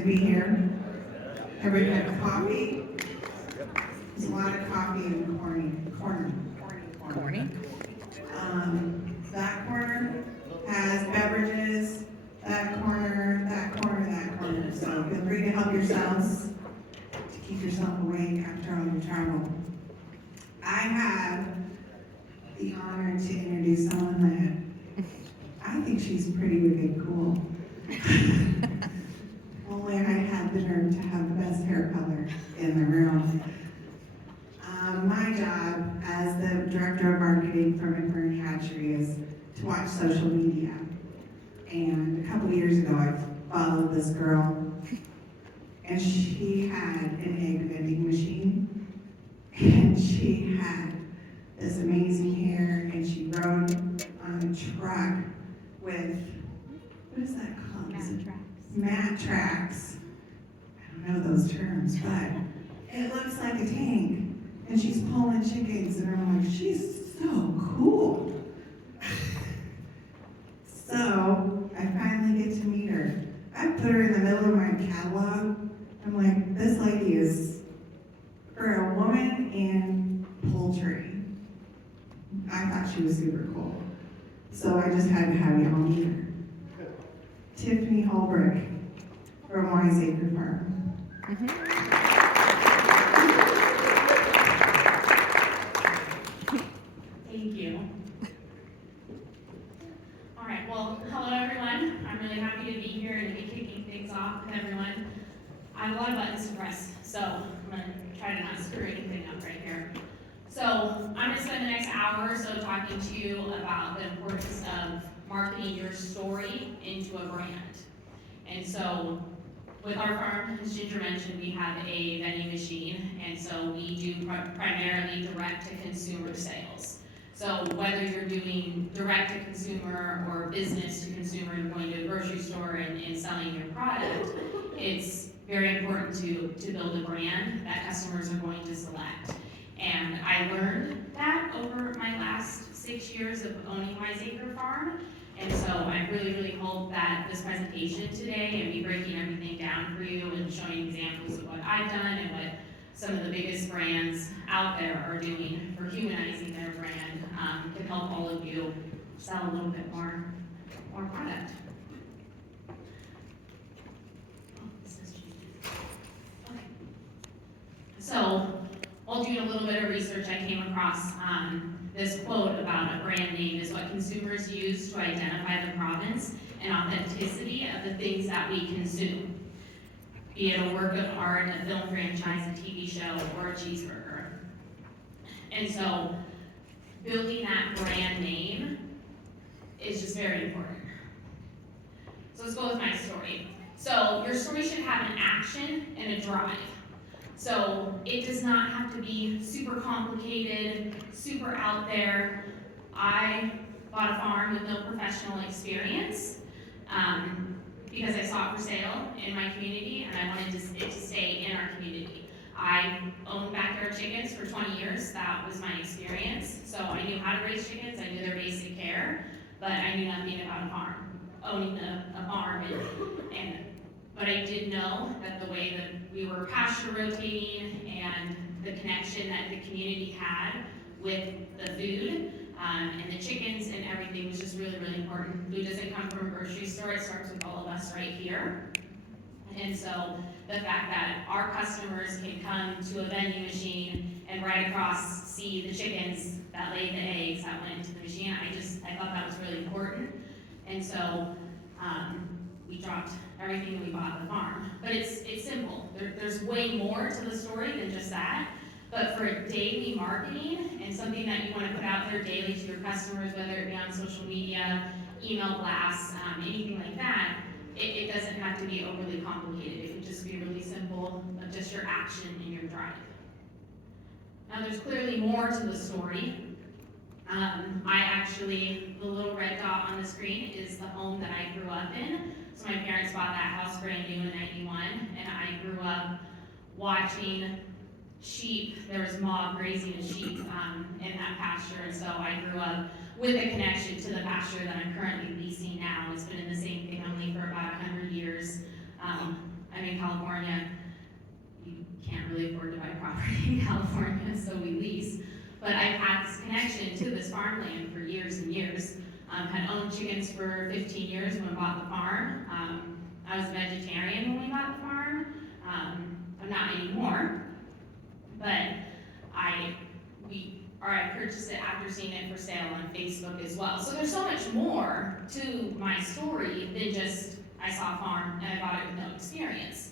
to be here. Everybody had coffee. There's a lot of coffee in the corner. That corner has beverages. That corner, that corner, that corner. So feel free to help yourselves to keep yourself awake after all your travel. I have the honor to introduce someone that I think she's pretty wicked cool. Only I had the nerve to have the best hair color in the room. My job as the director of marketing for McMurray Hatchery is to watch social media. And a couple years ago, I followed this girl, and she had an egg vending machine, and she had this amazing hair, and she rode on a truck with, what is that called? Mat tracks. I don't know those terms, but it looks like a tank. And she's pulling chickens, and I'm like, she's so cool. So I finally get to meet her. I put her in the middle of my catalog. I'm like, this lady is for a woman in poultry. I thought she was super cool. So I just had to have you all meet her. Tiffany Holbrook from Wiseacre Farm. Thank you. All right, well, hello everyone. I'm really happy to be here and to be kicking things off with everyone. I have a lot of buttons to press, so I'm going to try to not screw anything up right here. So I'm going to spend the next hour or so talking to you about the importance of marketing your story into a brand. And so with our farm, as Ginger mentioned, we have a vending machine, and so we do primarily direct-to-consumer sales. So whether you're doing direct-to-consumer or business-to-consumer, you're going to a grocery store and selling your product, it's very important to build a brand that customers are going to select. And I learned that over my last 6 years of owning Wiseacre Farm. And so I really, really hope that this presentation today and me breaking everything down for you and showing examples of what I've done and what some of the biggest brands out there are doing for humanizing their brand can help all of you sell a little bit more product. Oh, this is changing. Okay. So while doing a little bit of research, I came across this quote about a brand name is what consumers use to identify the provenance and authenticity of the things that we consume, be it a work of art, a film franchise, a TV show, or a cheeseburger. And so building that brand name is just very important. So let's go with my story. So your story should have an action and a drive. So it does not have to be super complicated, super out there. I bought a farm with no professional experience because I saw it for sale in my community and I wanted it to stay in our community. I owned backyard chickens for 20 years. That was my experience. So I knew how to raise chickens. I knew their basic care, but I knew nothing about a farm, owning a farm but I did know that the way that we were pasture rotating and the connection that the community had with the food and the chickens and everything was just really, really important. Food doesn't come from a grocery store, it starts with all of us right here. And so the fact that our customers can come to a vending machine and right across see the chickens that laid the eggs that went into the machine, I thought that was really important. And so we dropped everything that we bought at the farm. But it's simple. There's way more to the story than just that. But for daily marketing and something that you want to put out there daily to your customers, whether it be on social media, email blasts, anything like that, it doesn't have to be overly complicated. It could just be really simple, but just your action and your drive. Now there's clearly more to the story. The little red dot on the screen is the home that I grew up in. So my parents bought that house brand new in '91, and I grew up watching sheep. There was mob grazing of sheep in that pasture, and so I grew up with a connection to the pasture that I'm currently leasing now. It's been in the same family for about 100 years. I'm in California. You can't really afford to buy property in California, so we lease. But I've had this connection to this farmland for years and years. Had owned chickens for 15 years when we bought the farm. I was a vegetarian when we bought the farm. I'm not anymore, but I purchased it after seeing it for sale on Facebook as well. So there's so much more to my story than just I saw a farm and I bought it with no experience.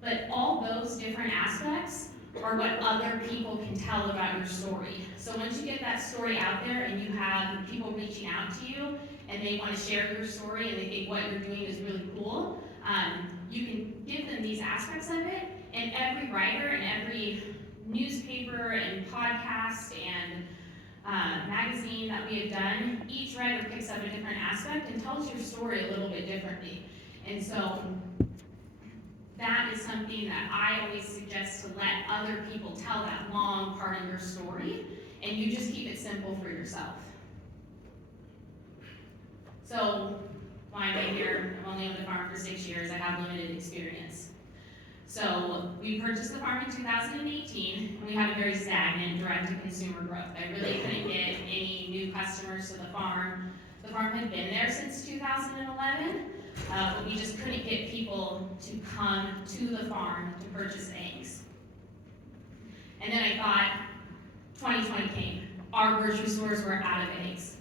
But all those different aspects are what other people can tell about your story. So once you get that story out there and you have people reaching out to you and they want to share your story and they think what you're doing is really cool, you can give them these aspects of it, and every writer and every newspaper and podcast and magazine that we have done, each writer picks up a different aspect and tells your story a little bit differently. And so that is something that I always suggest to let other people tell that long part of your story, and you just keep it simple for yourself. So, why am I here? I've only owned the farm for 6 years. I have limited experience. So, we purchased the farm in 2018, and we had a very stagnant direct-to-consumer growth. I really couldn't get any new customers to the farm. The farm had been there since 2011. But we just couldn't get people to come to the farm to purchase eggs. And then I thought, 2020 came. Our grocery stores were out of eggs.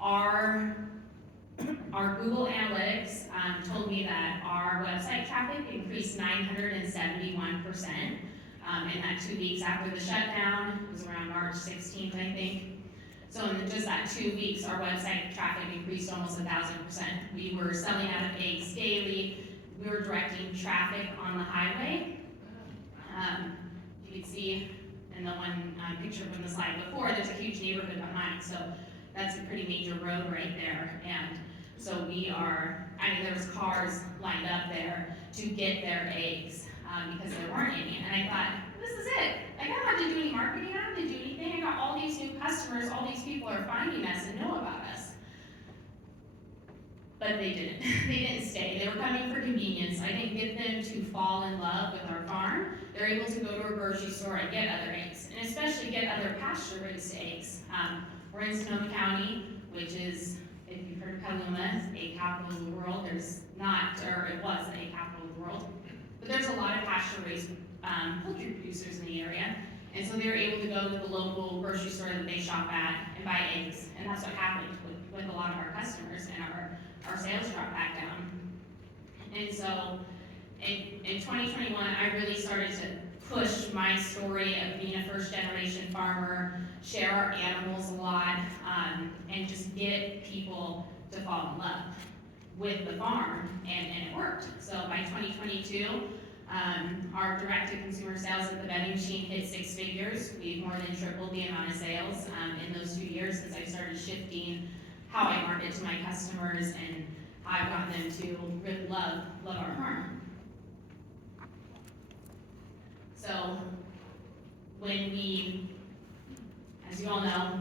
Our Google Analytics told me that our website traffic increased 971% in that 2 weeks after the shutdown. It was around March 16th, I think. So in just that 2 weeks, our website traffic increased almost 1,000%. We were selling out of eggs daily. We were directing traffic on the highway. You can see in the one picture from the slide before, there's a huge neighborhood behind. So that's a pretty major road right there. And so there was cars lined up there to get their eggs because there weren't any. And I thought, this is it. I don't have to do any marketing. I don't have to do anything. I got all these new customers. All these people are finding us and know about us. But they didn't. They didn't stay. They were coming for convenience. I didn't get them to fall in love with our farm. They're able to go to a grocery store and get other eggs, and especially get other pasture-raised eggs. We're in Sonoma County, which is, if you've heard of Petaluma, it's the egg capital of the world. It was the egg capital of the world. But there's a lot of pasture-raised poultry producers in the area, and so they're able to go to the local grocery store that they shop at and buy eggs, and that's what happened with a lot of our customers, and our sales dropped back down. And so in 2021, I really started to push my story of being a first-generation farmer, share our animals a lot, and just get people to fall in love with the farm, and it worked. So by 2022, our direct-to-consumer sales at the vending machine hit 6 figures. We've more than tripled the amount of sales in those 2 years since I started shifting how I market to my customers and how I've gotten them to really love our farm. So when as you all know,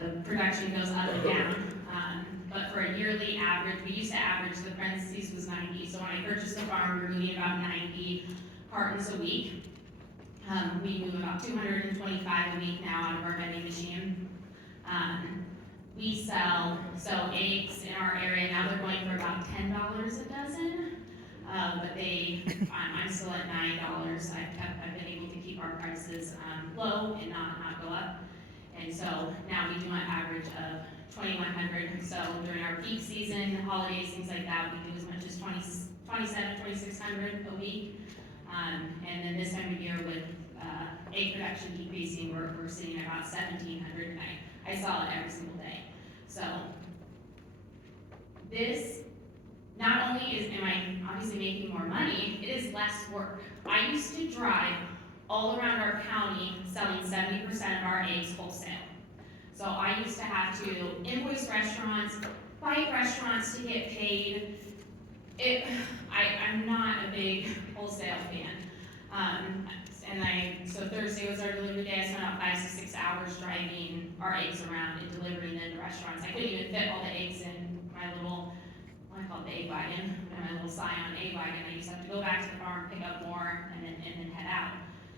the production goes up and down. But for a yearly average, we used to average, the parentheses was 90. So when I purchased the farm, we were moving about 90 cartons a week. We move about 225 a week now out of our vending machine. We sell, eggs in our area now, they're going for about $10 a dozen. But I'm still at $9. I've been able to keep our prices low and not go up. And so now we do an average of 2,100. So during our peak season, holidays, things like that, we do as much as 2,600 a week. And then this time of year with egg production decreasing, we're sitting at about 1,700, and I sell it every single day. So this, not only am I obviously making more money, it is less work. I used to drive all around our county selling 70% of our eggs wholesale. So I used to have to invoice restaurants, fight restaurants to get paid. I'm not a big wholesale fan. So Thursday was our delivery day. I spent about 5 to 6 hours driving our eggs around and delivering them to restaurants. I couldn't even fit all the eggs in my little, I called the egg wagon, and my little Scion egg wagon. I used to have to go back to the farm, pick up more, and then head out.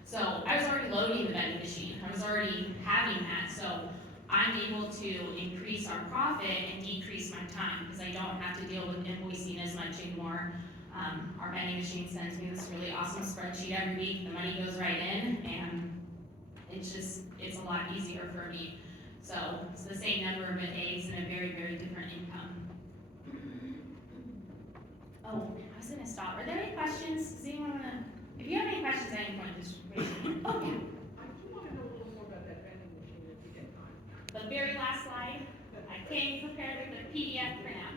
So I was already loading the vending machine. I was already having that. So I'm able to increase our profit and decrease my time because I don't have to deal with invoicing as much anymore. Our vending machine sends me this really awesome spreadsheet every week. The money goes right in, and it's a lot easier for me. So it's the same number of eggs and a very, very different income. Oh, I was gonna stop. Are there any questions? Does anyone wanna, if you have any questions at any point, just raise your hand. Oh, yeah. I do want to know a little more about that vending machine if you get time. The very last slide, I came prepared with a PDF printout.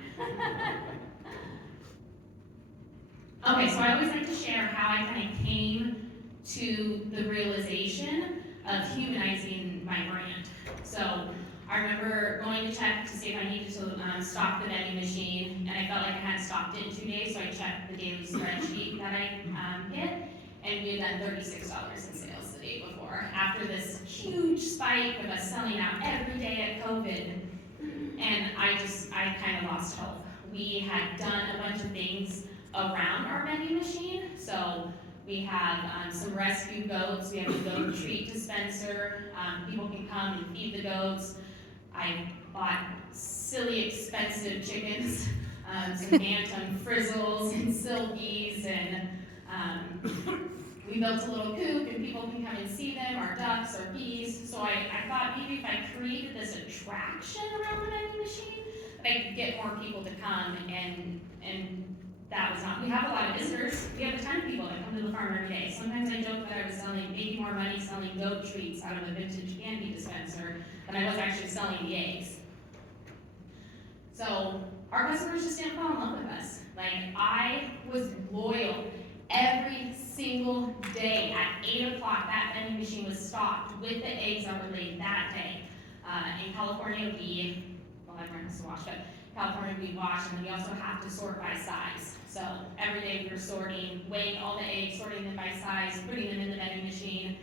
Okay, so I always like to share how I kind of came to the realization of humanizing my brand. So I remember going to check to see if I needed to stock the vending machine, and I felt like I hadn't stocked it in 2 days, so I checked the daily spreadsheet that I hit, and we had done $36 in sales the day before, after this huge spike of us selling out every day at COVID, and I kind of lost hope. We had done a bunch of things around our vending machine, so we have some rescue goats, we have a goat treat dispenser, people can come and feed the goats. I bought silly expensive chickens, some Bantam Frizzles and Silkies, and we built a little coop and people can come and see them, our ducks, our bees. So I thought maybe if I created this attraction around the vending machine, I could get more people to come, and that was not, we have a lot of visitors. We have a ton of people that come to the farm every day. Sometimes I joke that I was making more money selling goat treats out of a vintage candy dispenser than I was actually selling the eggs. So our customers just didn't fall in love with us. Like, I was loyal every single day. At 8 o'clock, that vending machine was stocked with the eggs that were laid that day. In California, everyone has to wash, but California we wash, and we also have to sort by size. So every day we were sorting, weighing all the eggs, sorting them by size, putting them in the vending machine.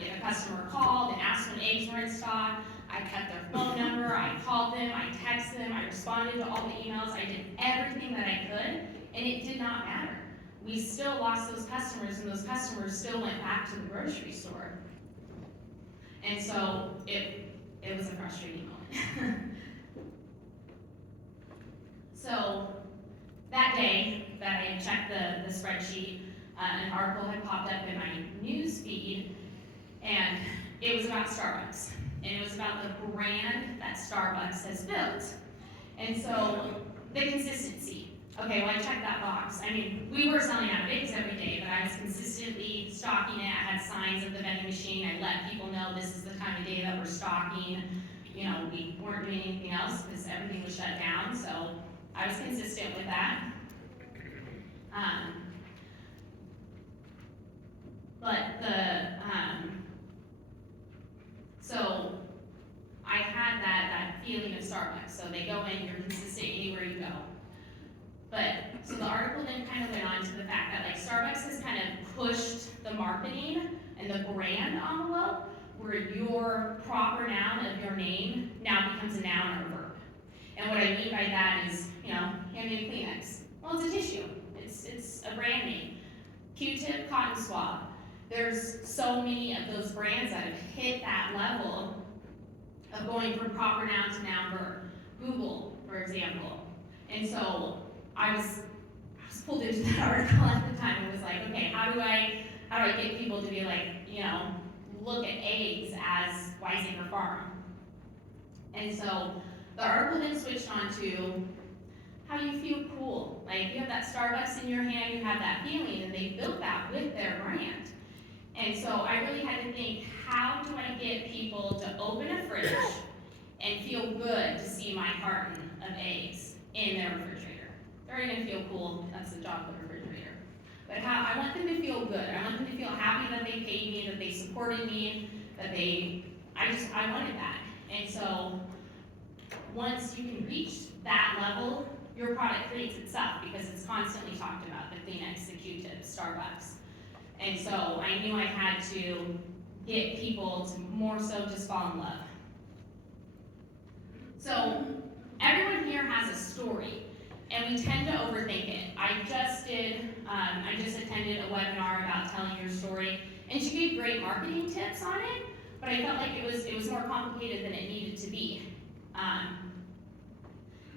If a customer called and asked when eggs were in stock, I kept their phone number, I called them, I texted them, I responded to all the emails, I did everything that I could, and it did not matter. We still lost those customers, and those customers still went back to the grocery store. And so it was a frustrating moment. So that day that I checked the spreadsheet, an article had popped up in my news feed, and it was about Starbucks. And it was about the brand that Starbucks has built. And so the consistency. Okay, well, I checked that box. I mean, we were selling out of eggs every day, but I was consistently stocking it. I had signs at the vending machine. I let people know this is the time of day that we're stocking. You know, we weren't doing anything else because everything was shut down. So I was consistent with that. So I had that feeling of Starbucks. So they go in, you're consistent anywhere you go. But, so the article then kind of went on to the fact that like Starbucks has kind of pushed the marketing and the brand envelope where your proper noun of your name now becomes a noun or a verb. And what I mean by that is, you know, hand me a Kleenex. Well, it's a tissue. It's a brand name. Q-tip, cotton swab. There's so many of those brands that have hit that level of going from proper noun to noun verb. Google, for example. And so I was pulled into that article at the time and was like, okay, how do I get people to be like, you know, look at eggs as Weisinger Farm? And so the article then switched on to how you feel cool. Like, you have that Starbucks in your hand, you have that feeling, and they built that with their brand. And so I really had to think, how do I get people to open a fridge and feel good to see my carton of eggs in their refrigerator? They're already gonna feel cool, that's the job of the refrigerator. But I want them to feel good. I want them to feel happy that they paid me, that they supported me, that I wanted that. And so once you can reach that level, your product creates itself because it's constantly talked about, the Kleenex, the Q-tip, Starbucks. And so I knew I had to get people to more so just fall in love. So everyone here has a story. and we tend to overthink it. I just attended a webinar about telling your story, and she gave great marketing tips on it, but I felt like it was more complicated than it needed to be.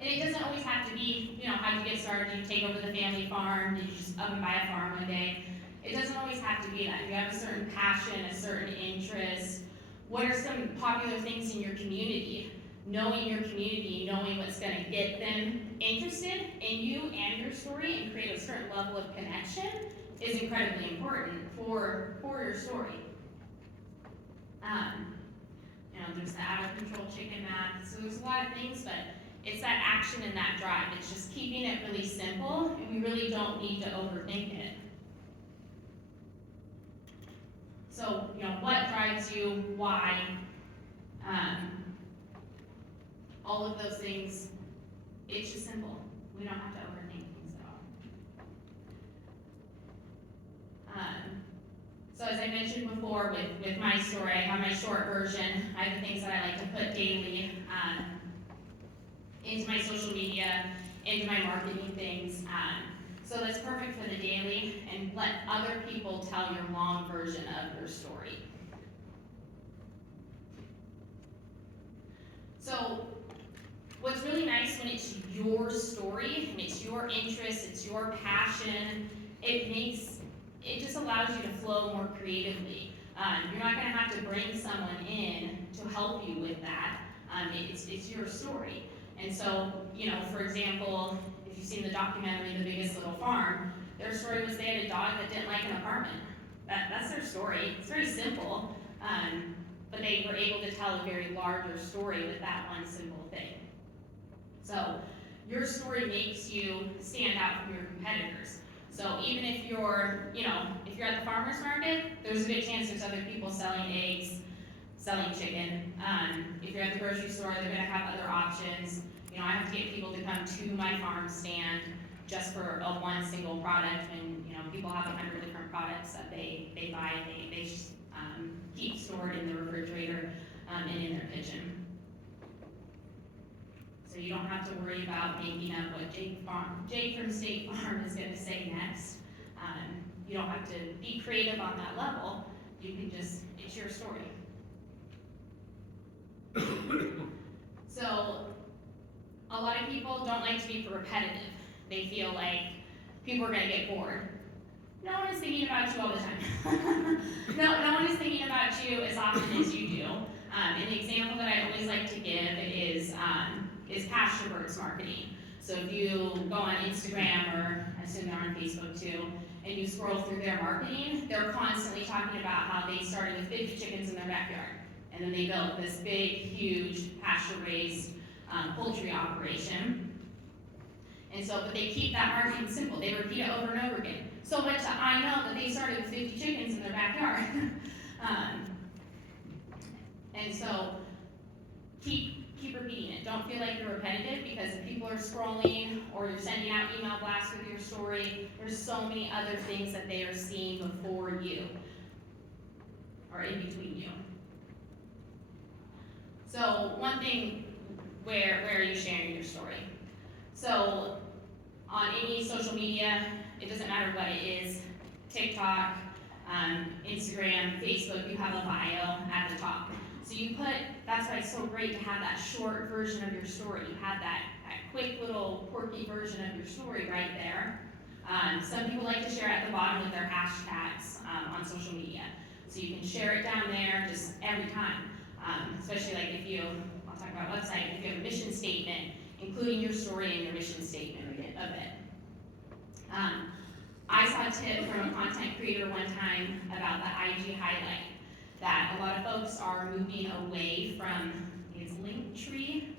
And it doesn't always have to be, how did you get started? Did you take over the family farm? Did you just up and buy a farm one day? It doesn't always have to be that. If you have a certain passion, a certain interest, what are some popular things in your community? Knowing your community, knowing what's gonna get them interested in you and your story and create a certain level of connection is incredibly important for your story. There's the out of control chicken math, so there's a lot of things, but it's that action and that drive. It's just keeping it really simple, and we really don't need to overthink it. So, what drives you, why, all of those things, it's just simple. We don't have to overthink things at all. So as I mentioned before, with my story, I have my short version. I have the things that I like to put daily into my social media, into my marketing things. So that's perfect for the daily, and let other people tell your long version of your story. So what's really nice when it's your story, and it's your interest, it's your passion, it just allows you to flow more creatively. You're not gonna have to bring someone in to help you with that. It's your story. And so, for example, if you've seen the documentary, The Biggest Little Farm, their story was they had a dog that didn't like an apartment. That's their story. It's very simple, but they were able to tell a very larger story with that one simple thing. So your story makes you stand out from your competitors. So even if you're, if you're at the farmer's market, there's a good chance there's other people selling eggs, selling chicken. If you're at the grocery store, they're gonna have other options. I have to get people to come to my farm stand just for one single product when, people have 100 different products that they buy, they keep stored in the refrigerator and in their kitchen. So you don't have to worry about making up what Jake from State Farm is gonna say next. You don't have to be creative on that level. You can it's your story. So, a lot of people don't like to be repetitive. They feel like people are gonna get bored. No one is thinking about you all the time. No one is thinking about you as often as you do. And the example that I always like to give is pasture birds marketing. So if you go on Instagram, or I assume they're on Facebook too, and you scroll through their marketing, they're constantly talking about how they started with 50 chickens in their backyard. And then they built this big, huge pasture-raised poultry operation. And so, but they keep that marketing simple. They repeat it over and over again. So much that I know that they started with 50 chickens in their backyard. And so, keep repeating it. Don't feel like you're repetitive, because if people are scrolling or you're sending out email blasts with your story, there's so many other things that they are seeing before you, or in between you. So one thing, where are you sharing your story? So on any social media, it doesn't matter what it is, TikTok, Instagram, Facebook, you have a bio at the top. So that's why it's so great to have that short version of your story. You have that quick little quirky version of your story right there. Some people like to share at the bottom with their hashtags on social media. So you can share it down there just every time. Especially like I'll talk about website, if you have a mission statement, including your story and your mission statement of it. I saw a tip from a content creator one time about the IG highlight, that a lot of folks are moving away from his Linktree,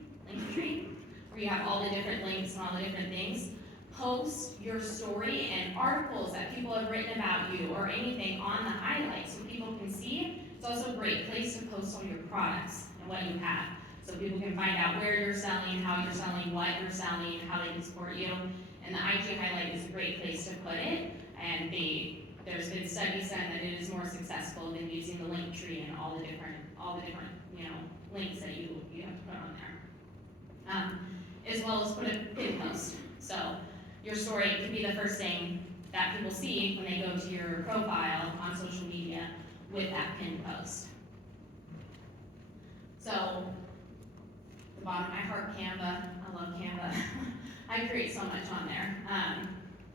where you have all the different links and all the different things. Post your story and articles that people have written about you or anything on the highlight so people can see. It's also a great place to post all your products and what you have, so people can find out where you're selling, how you're selling, what you're selling, how they can support you. And the IG highlight is a great place to put it, and there's been studies saying that it is more successful than using the Linktree and all the different links that you have to put on there. As well as put a pin post. So your story could be the first thing that people see when they go to your profile on social media with that pinned post. So the bottom, I heart Canva, I love Canva. I create so much on there.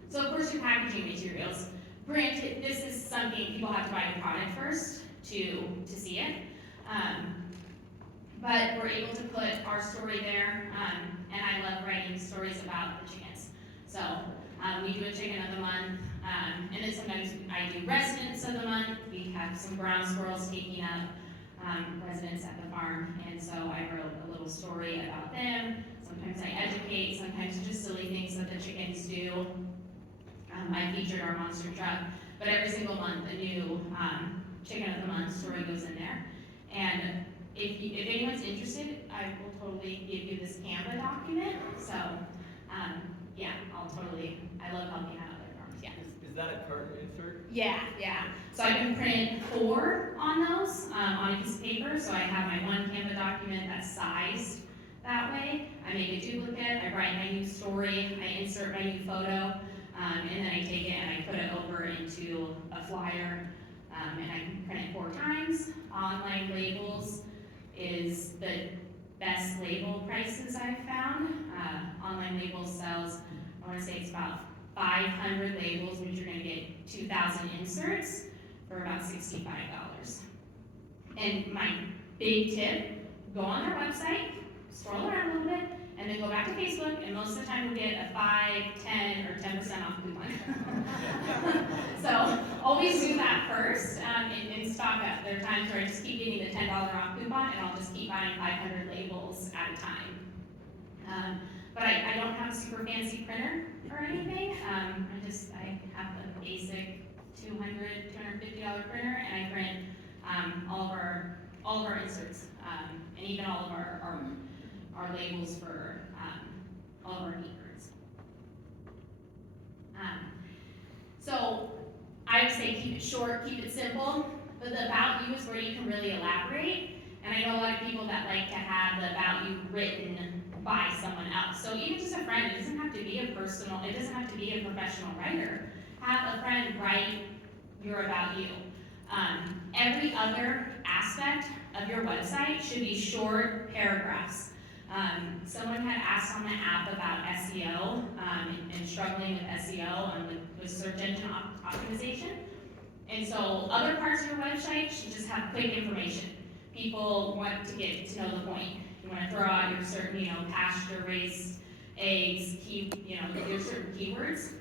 So of course your packaging materials. Granted, this is something people have to buy a product first to see it. But we're able to put our story there, and I love writing stories about the chickens. So we do a chicken of the month, and then sometimes I do residents of the month. We have some brown squirrels taking up residents at the farm, and so I wrote a little story about them. Sometimes I educate, sometimes just silly things that the chickens do. I featured our monster truck, but every single month a new chicken of the month story goes in there. And if anyone's interested, I will totally give you this Canva document. So yeah, I love helping out other farms, yeah. Is that a card insert? Yeah. So I can print 4 on those, on a piece of paper, so I have my one Canva document that's sized that way. I make a duplicate, I write my new story, I insert my new photo, and then I take it and I put it over into a flyer, and I can print it 4 times. Online labels is the best label prices I've found. Online labels sells, I wanna say it's about 500 labels, which you're gonna get 2,000 inserts for about $65. And my big tip, go on their website, scroll around a little bit, and then go back to Facebook, and most of the time you'll get a 5, 10, or 10% off coupon. So always do that first, and stock up. There are times where I just keep getting the $10 off coupon, and I'll just keep buying 500 labels at a time. But I don't have a super fancy printer or anything. I have the basic $250 printer, and I print all of our inserts, and even all of our labels for all of our meat birds. So I would say keep it short, keep it simple, but the about you is where you can really elaborate. And I know a lot of people that like to have the about you written by someone else. So even just a friend, it doesn't have to be a professional writer. Have a friend write your about you. Every other aspect of your website should be short paragraphs. Someone had asked on the app about SEO and struggling with SEO with search engine optimization. And so other parts of your website should just have quick information. People want to get to know the point. You want to throw out your certain, pasture raised eggs, your certain keywords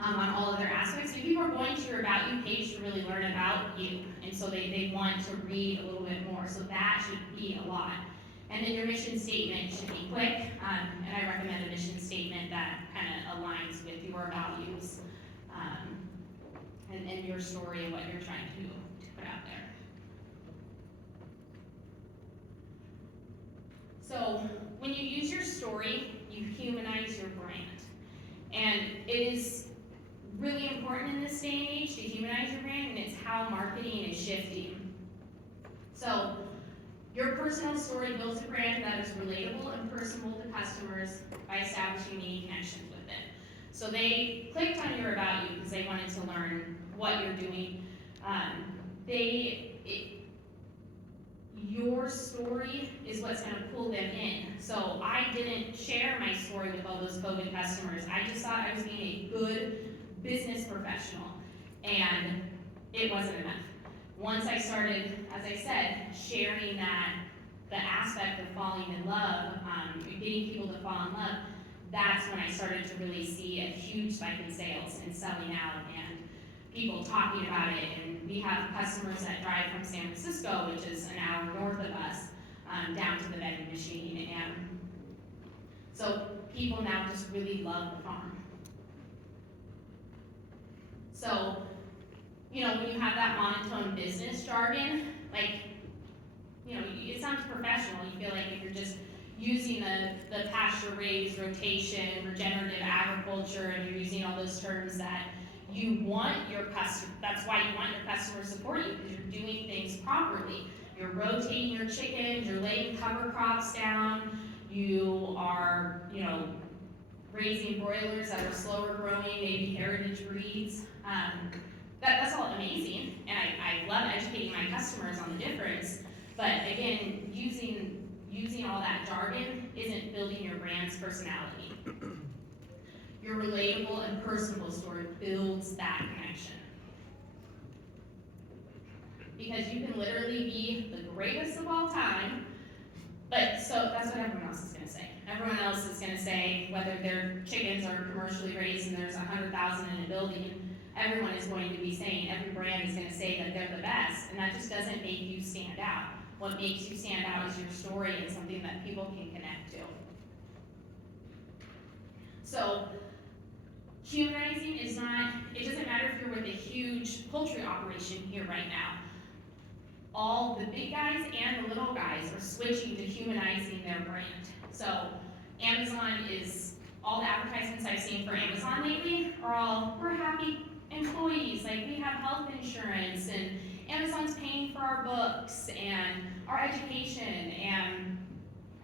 on all other aspects. So people are going to your About You page to really learn about you. And so they want to read a little bit more. So that should be a lot. And then your mission statement should be quick. And I recommend a mission statement that kind of aligns with your values and your story and what you're trying to put out there. So when you use your story, you humanize your brand. And it is really important in this day and age to humanize your brand, and it's how marketing is shifting. So your personal story builds a brand that is relatable and personal to customers by establishing meaningful connections with them. So they clicked on your About You because they wanted to learn what you're doing. Your story is what's going to pull them in. So I didn't share my story with all those COVID customers. I just thought I was being a good business professional, and it wasn't enough. Once I started, as I said, sharing the aspect of falling in love, getting people to fall in love, that's when I started to really see a huge spike in sales and selling out and people talking about it. And we have customers that drive from San Francisco, which is an hour north of us, down to the vending machine. And so people now just really love the farm. So, when you have that monotone business jargon, it sounds professional. You feel like if you're just using the pasture raised, rotation, regenerative agriculture, and you're using all those terms that you want your customer, that's why you want your customer to support you, because you're doing things properly. You're rotating your chickens, you're laying cover crops down, you are, raising broilers that are slower growing, maybe heritage breeds. That's all amazing, and I love educating my customers on the difference. But again, using all that jargon isn't building your brand's personality. Your relatable and personable story builds that connection. Because you can literally be the greatest of all time, but so that's what everyone else is gonna say. Everyone else is gonna say, whether their chickens are commercially raised and there's 100,000 in a building, everyone is going to be saying, every brand is gonna say that they're the best, and that just doesn't make you stand out. What makes you stand out is your story and something that people can connect to. So, humanizing is not, it doesn't matter if you're with a huge poultry operation here right now. All the big guys and the little guys are switching to humanizing their brand. So, Amazon is, all the advertisements I've seen for Amazon lately are all, we're happy employees, like we have health insurance, and Amazon's paying for our books and our education, and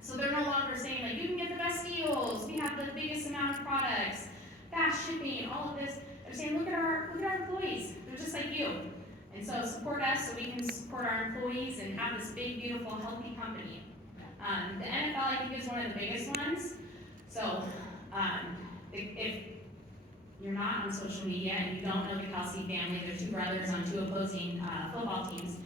so they're no longer saying like, you can get the best deals, we have the biggest amount of products, fast shipping, all of this. They're saying, look at our employees, they're just like you. And so support us so we can support our employees and have this big, beautiful, healthy company. The NFL, I think, is one of the biggest ones. So if you're not on social media and you don't know the Kelsey family, they're two brothers on two opposing football teams,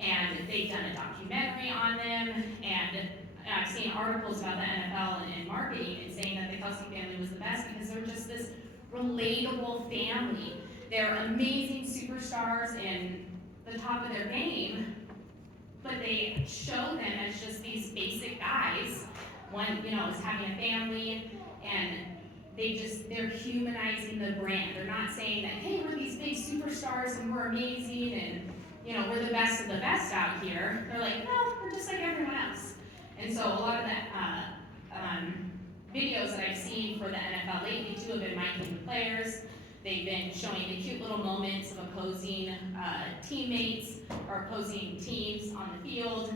and they've done a documentary on them, and I've seen articles about the NFL and marketing and saying that the Kelsey family was the best because they're just this relatable family. They're amazing superstars in the top of their game, but they show them as just these basic guys. One, is having a family, and they're humanizing the brand. They're not saying that, hey, we're these big superstars and we're amazing and, we're the best of the best out here. They're like, no, we're just like everyone else. And so a lot of the videos that I've seen for the NFL lately too have been miking the players. They've been showing the cute little moments of opposing teammates or opposing teams on the field,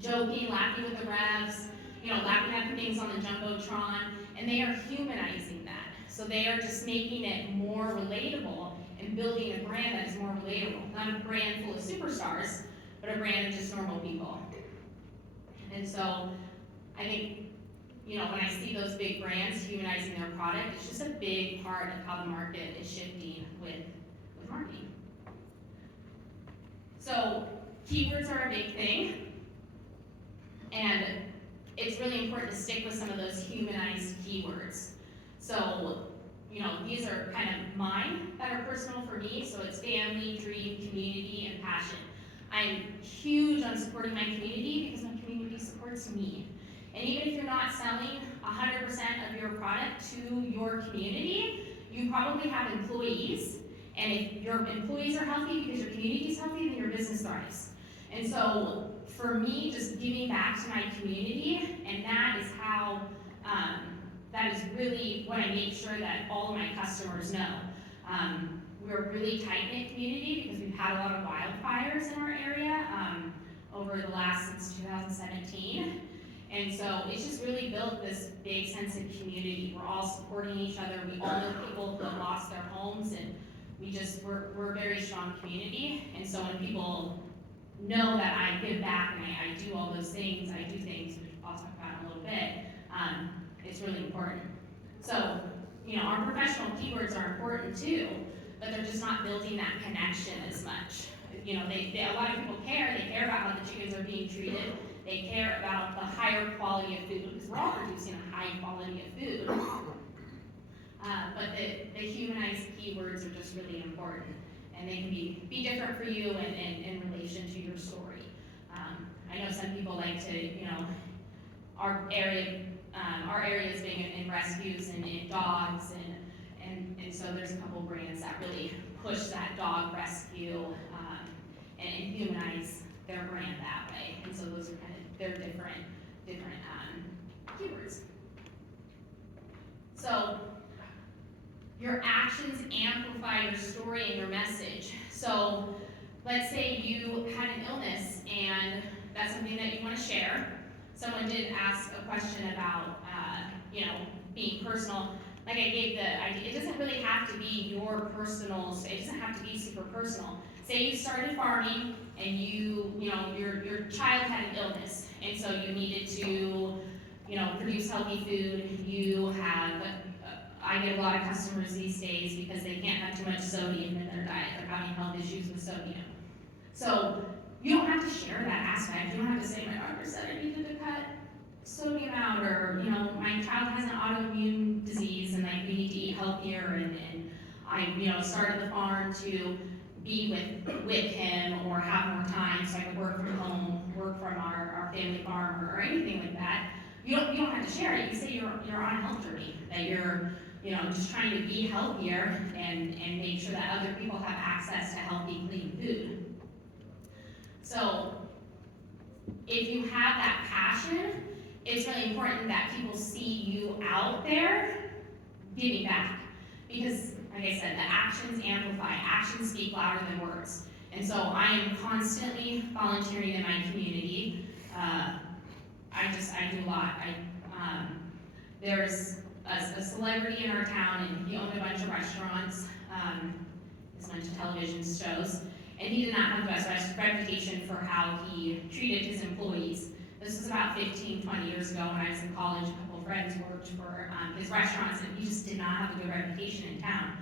joking, laughing with the refs, laughing at the things on the Jumbotron, and they are humanizing that. So they are just making it more relatable and building a brand that is more relatable. Not a brand full of superstars, but a brand of just normal people. And so I think, when I see those big brands humanizing their product, it's just a big part of how the market is shifting with marketing. So keywords are a big thing, and it's really important to stick with some of those humanized keywords. So, these are kind of mine that are personal for me, so it's family, dream, community, and passion. I'm huge on supporting my community because my community supports me. And even if you're not selling 100% of your product to your community, you probably have employees. And if your employees are healthy because your community is healthy, then your business thrives. And so for me, just giving back to my community, and that is how, that is really what I make sure that all of my customers know. We're a really tight-knit community because we've had a lot of wildfires in our area over the last, since 2017. And so it's just really built this big sense of community. We're all supporting each other. We all know people who have lost their homes, and we're a very strong community. And so when people know that I give back and I do all those things, I do things, which I'll talk about in a little bit, it's really important. So, our professional keywords are important too, but they're just not building that connection as much. A lot of people care. They care about how the chickens are being treated. They care about the higher quality of food, because we're all producing a high quality of food. But the humanized keywords are just really important, and they can be different for you and in relation to your story. I know some people like to, our area is big in rescues and in dogs, and so there's a couple brands that really push that dog rescue and humanize their brand that way. And so those are kind of their different keywords. So your actions amplify your story and your message. So let's say you had an illness and that's something that you want to share. Someone did ask a question about, being personal. like I gave the idea, it doesn't really have to be your personal, it doesn't have to be super personal. Say you started farming and your child had an illness, and so you needed to, produce healthy food. You have, I get a lot of customers these days because they can't have too much sodium in their diet. They're having health issues with sodium. So you don't have to share that aspect. You don't have to say, my doctor said I needed to cut sodium out, or, my child has an autoimmune disease and like we need to eat healthier, and I, started the farm to be with him or have more time so I could work from home, work from our family farm or anything like that. You don't have to share it. You say you're on a health journey, that you're, just trying to be healthier and make sure that other people have access to healthy, clean food. So if you have that passion, it's really important that people see you out there giving back. Because, like I said, the actions amplify. Actions speak louder than words. And so I am constantly volunteering in my community. I do a lot. There's a celebrity in our town, and he owned a bunch of restaurants, a bunch of television shows, and he did not have the best reputation for how he treated his employees. This was about 15, 20 years ago when I was in college. A couple of friends worked for his restaurants, and he just did not have a good reputation in town.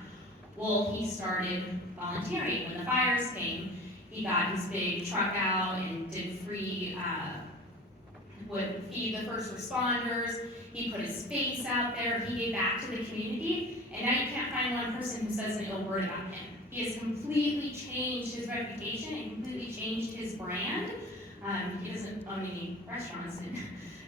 Well, he started volunteering. When the fires came, he got his big truck out and did free, would feed the first responders. He put his face out there. He gave back to the community, and now you can't find one person who says an ill word about him. He has completely changed his reputation and completely changed his brand. He doesn't own any restaurants in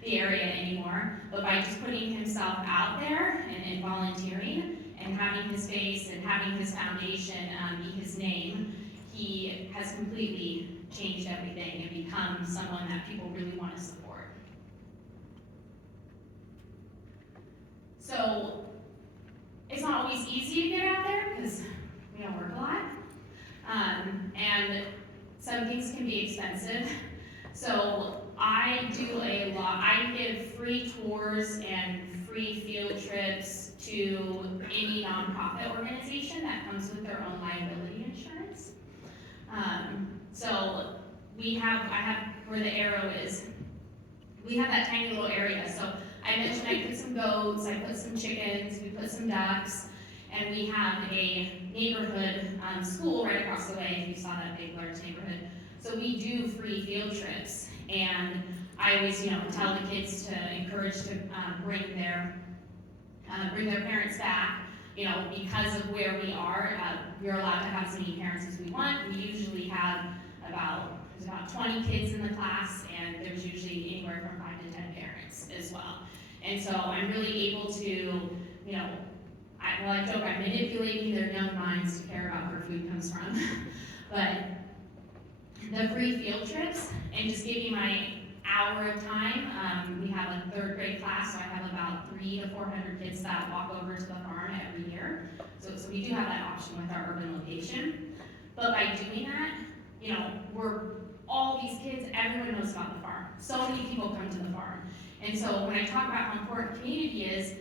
the area anymore, but by just putting himself out there and volunteering and having his face and having his foundation be his name, he has completely changed everything and become someone that people really want to support. So it's not always easy to get out there because we don't work a lot, and some things can be expensive. So I do a lot. I give free tours and free field trips to any nonprofit organization that comes with their own liability insurance. So I have where the arrow is. We have that tiny little area. So I mentioned I put some goats, I put some chickens, we put some ducks, and we have a neighborhood school right across the way, if you saw that big large neighborhood. So we do free field trips, and I always, tell the kids to encourage to bring their parents back. Because of where we are, we're allowed to have as many parents as we want. We usually have about 20 kids in the class, and there's usually anywhere from 5 to 10 parents as well. And so I'm really able to, I joke, I'm manipulating their young minds to care about where food comes from. But the free field trips and just giving my hour of time, we have a 3rd grade class, so I have about 300 to 400 kids that walk over to the farm every year. So we do have that option with our urban location. But by doing that, all these kids, everyone knows about the farm. So many people come to the farm. And so when I talk about how important community is,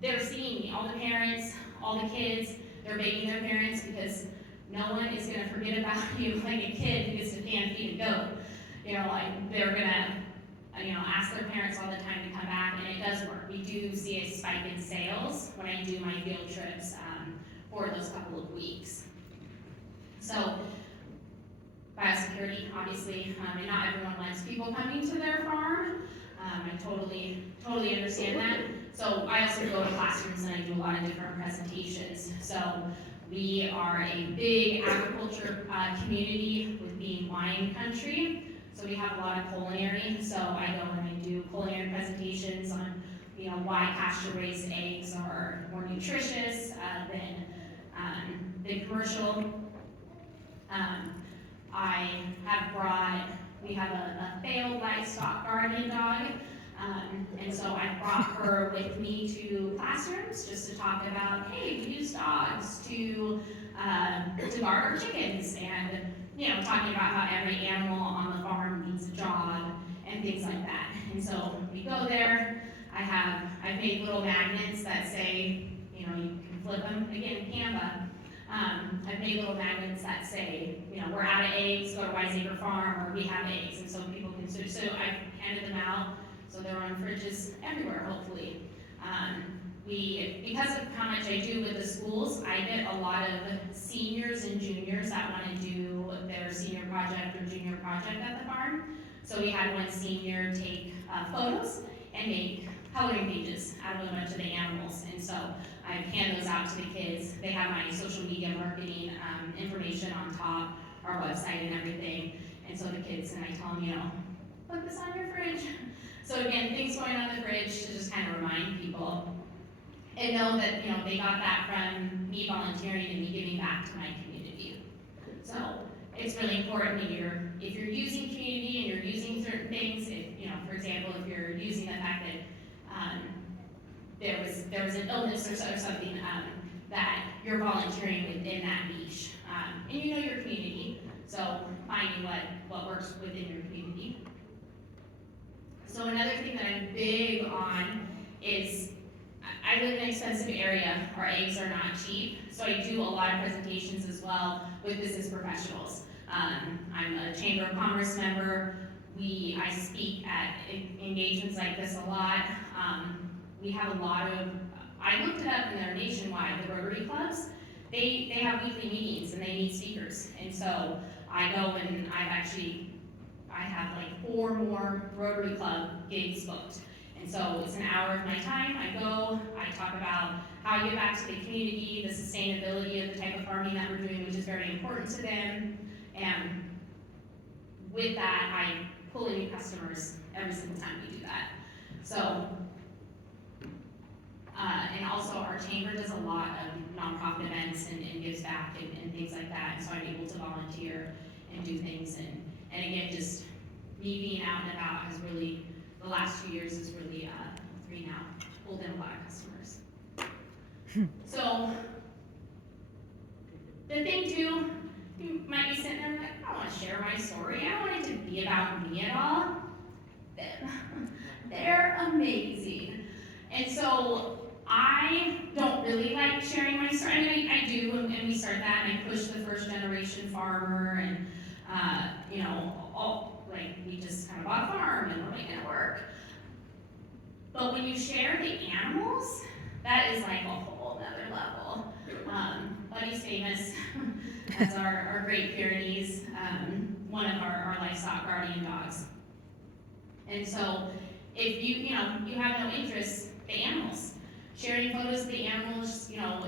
they're seeing me, all the parents, all the kids, they're begging their parents because no one is gonna forget about you like a kid who gets to pan feed a goat. They're gonna, ask their parents all the time to come back, and it does work. We do see a spike in sales when I do my field trips for those couple of weeks. So, biosecurity, obviously, and not everyone likes people coming to their farm. I totally understand that. So I also go to classrooms and I do a lot of different presentations. So we are a big agriculture community with being wine country. So we have a lot of culinary. So I go and I do culinary presentations on, why pasture-raised eggs are more nutritious than commercial. We have a failed livestock guardian dog, and so I brought her with me to classrooms just to talk about, hey, we use dogs to guard our chickens, and talking about how every animal on the farm needs a job and things like that. And so we go there, I've made little magnets that say, you know, you can flip them, again, Canva. I've made little magnets that say, you know, we're out of eggs, go to Wiseacre Farm, or we have eggs, and so people can search. So I've handed them out, so they're on fridges everywhere, hopefully. Because of how much I do with the schools, I get a lot of seniors and juniors that want to do their senior project or junior project at the farm. So we had one senior take photos and make coloring pages out of a bunch of the animals. And so I hand those out to the kids. They have my social media marketing information on top, our website and everything. And so the kids, and I tell them, you know, put this on your fridge. So again, things going on the fridge to just kind of remind people and know that, you know, they got that from me volunteering and me giving back to my community. So it's really important that if you're using community and you're using certain things, if, you know, for example, if you're using the fact that there was an illness or something that you're volunteering within that niche, and you know your community, so finding what works within your community. So another thing that I'm big on is I live in an expensive area. Our eggs are not cheap, so I do a lot of presentations as well with business professionals. I'm a Chamber of Commerce member. I speak at engagements like this a lot. We have a lot of, I looked it up and they're nationwide, the Rotary clubs. They have weekly meetings and they need speakers. And so I go and I have like 4 more Rotary Club gigs booked. And so it's an hour of my time. I go, I talk about how I give back to the community, the sustainability of the type of farming that we're doing, which is very important to them. And with that, I pull in new customers every single time we do that. So, and also our chamber does a lot of nonprofit events and gives back and things like that. And so I'm able to volunteer and do things. And again, just me being out and about has really, the last 2 years has really, 3 now, pulled in a lot of customers. So, the thing too, you might be sitting there like, I don't want to share my story. I don't want it to be about me at all. They're amazing. And so, I don't really like sharing my story. I mean, I do, and we start that, and I push the first generation farmer, and, you know, like, we just kind of bought a farm, and we're making it work. But when you share the animals, that is like a whole other level. Buddy's famous. That's our Great Pyrenees, one of our livestock guardian dogs. And so, if you have no interest, the animals, sharing photos of the animals, you know,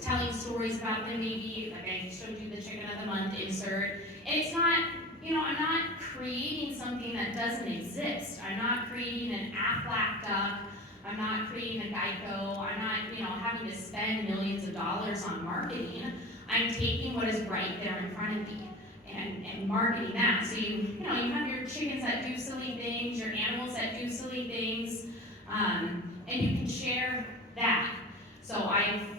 telling stories about them, maybe, like I showed you the chicken of the month insert. And it's not, you know, I'm not creating something that doesn't exist. I'm not creating an Aflac duck. I'm not creating a Geico. I'm not, you know, having to spend millions of dollars on marketing. I'm taking what is right there in front of me and marketing that. So you have your chickens that do silly things, your animals that do silly things, and you can share that. So I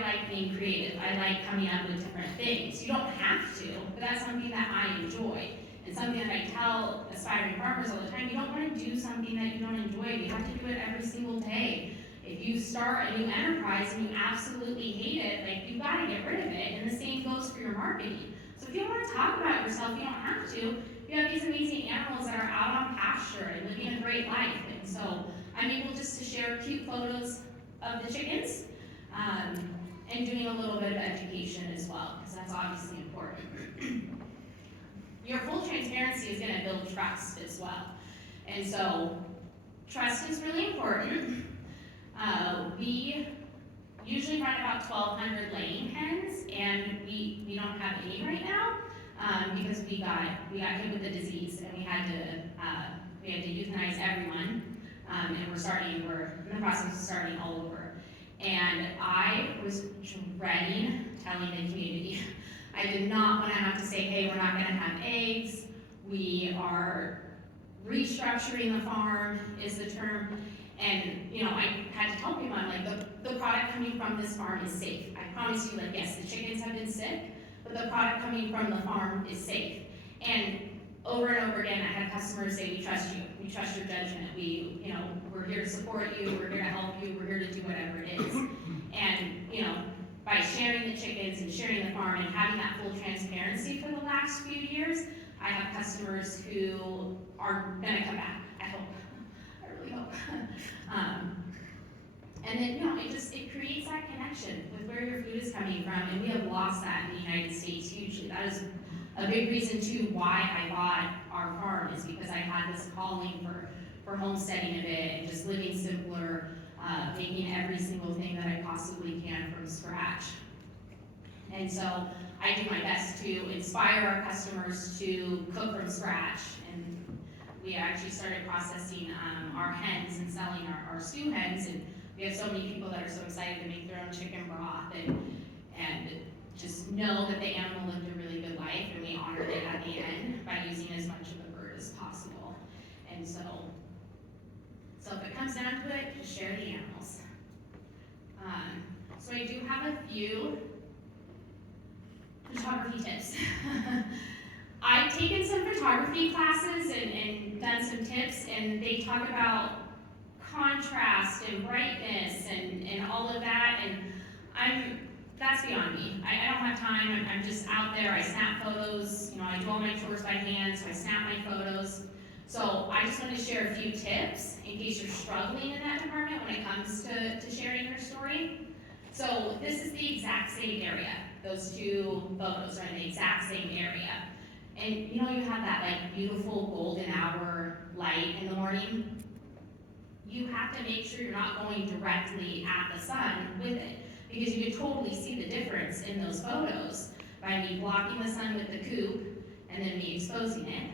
like being creative. I like coming up with different things. You don't have to, but that's something that I enjoy. And something that I tell aspiring farmers all the time, you don't want to do something that you don't enjoy. You have to do it every single day. If you start a new enterprise and you absolutely hate it, like, you've got to get rid of it. And the same goes for your marketing. So if you don't want to talk about yourself, you don't have to. You have these amazing animals that are out on pasture and living a great life. And so I'm able just to share cute photos of the chickens, and doing a little bit of education as well, because that's obviously important. Your full transparency is going to build trust as well. And so trust is really important. We usually run about 1,200 laying hens, and we don't have any right now, because we got hit with the disease, and we had to euthanize everyone, and we're in the process of starting all over. And I was dreading telling the community. I did not want to have to say, hey, we're not going to have eggs. We are restructuring the farm is the term. And, you know, I had to tell people, I'm like, the product coming from this farm is safe. I promise you, like, yes, the chickens have been sick, but the product coming from the farm is safe. And over and over again, I had customers say, we trust you, we trust your judgment, we're here to support you, we're here to help you, we're here to do whatever it is. And, by sharing the chickens and sharing the farm and having that full transparency for the last few years, I have customers who are gonna come back, I hope, I really hope. And then, it creates that connection with where your food is coming from, and we have lost that in the United States hugely. That is a big reason too why I bought our farm, is because I had this calling for homesteading a bit and just living simpler, making every single thing that I possibly can from scratch. And so I do my best to inspire our customers to cook from scratch. And we actually started processing our hens and selling our stew hens, and we have so many people that are so excited to make their own chicken broth and just know that the animal lived a really good life, and we honored it at the end by using as much of the bird as possible. And so if it comes down to it, just share the animals. So I do have a few photography tips. I've taken some photography classes and done some tips, and they talk about contrast and brightness and all of that, and that's beyond me. I don't have time. I'm just out there. I snap photos. I do all my chores by hand, so I snap my photos. So I just wanted to share a few tips in case you're struggling in that department when it comes to sharing your story. So this is the exact same area. Those two photos are in the exact same area. And you have that beautiful golden hour light in the morning. You have to make sure you're not going directly at the sun with it, because you can totally see the difference in those photos by me blocking the sun with the coop and then me exposing it.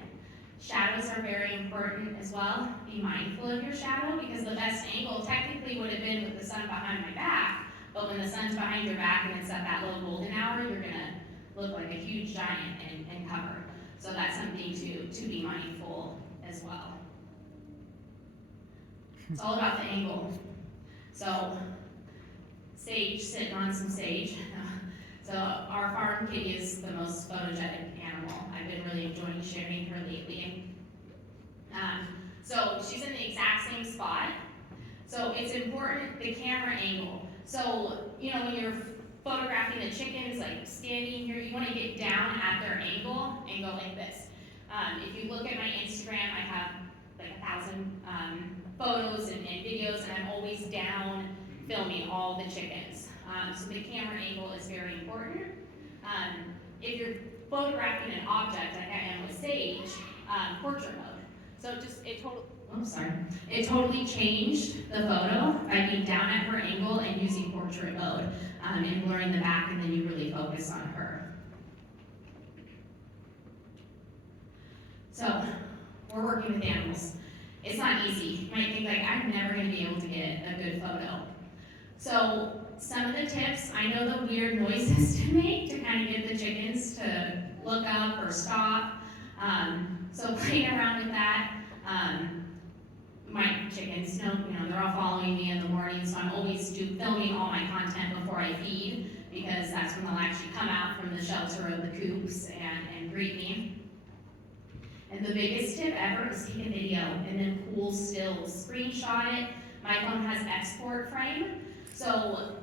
Shadows are very important as well. Be mindful of your shadow, because the best angle technically would have been with the sun behind my back, but when the sun's behind your back and it's at that low golden hour, you're gonna look like a huge giant and cover. So that's something to be mindful as well. It's all about the angle. So, sage, sitting on some sage. So our farm kitty is the most photogenic animal. I've been really enjoying sharing her lately. So she's in the exact same spot. So it's important, the camera angle. So, when you're photographing the chickens, standing here, you want to get down at their angle and go like this. If you look at my Instagram, I have 1,000 photos and videos, and I'm always down filming all the chickens. So the camera angle is very important. If you're photographing an object, like I am with Sage, portrait mode. So it totally changed the photo by being down at her angle and using portrait mode, and blurring the back, and then you really focus on her. So we're working with animals. It's not easy. You might think I'm never going to be able to get a good photo. So some of the tips, I know the weird noises to make to kind of get the chickens to look up or stop. So playing around with that. My chickens, they're all following me in the morning, so I'm always filming all my content before I feed, because that's when they'll actually come out from the shelter of the coops and greet me. And the biggest tip ever is take a video and then pull stills, screenshot it. My phone has export frame. So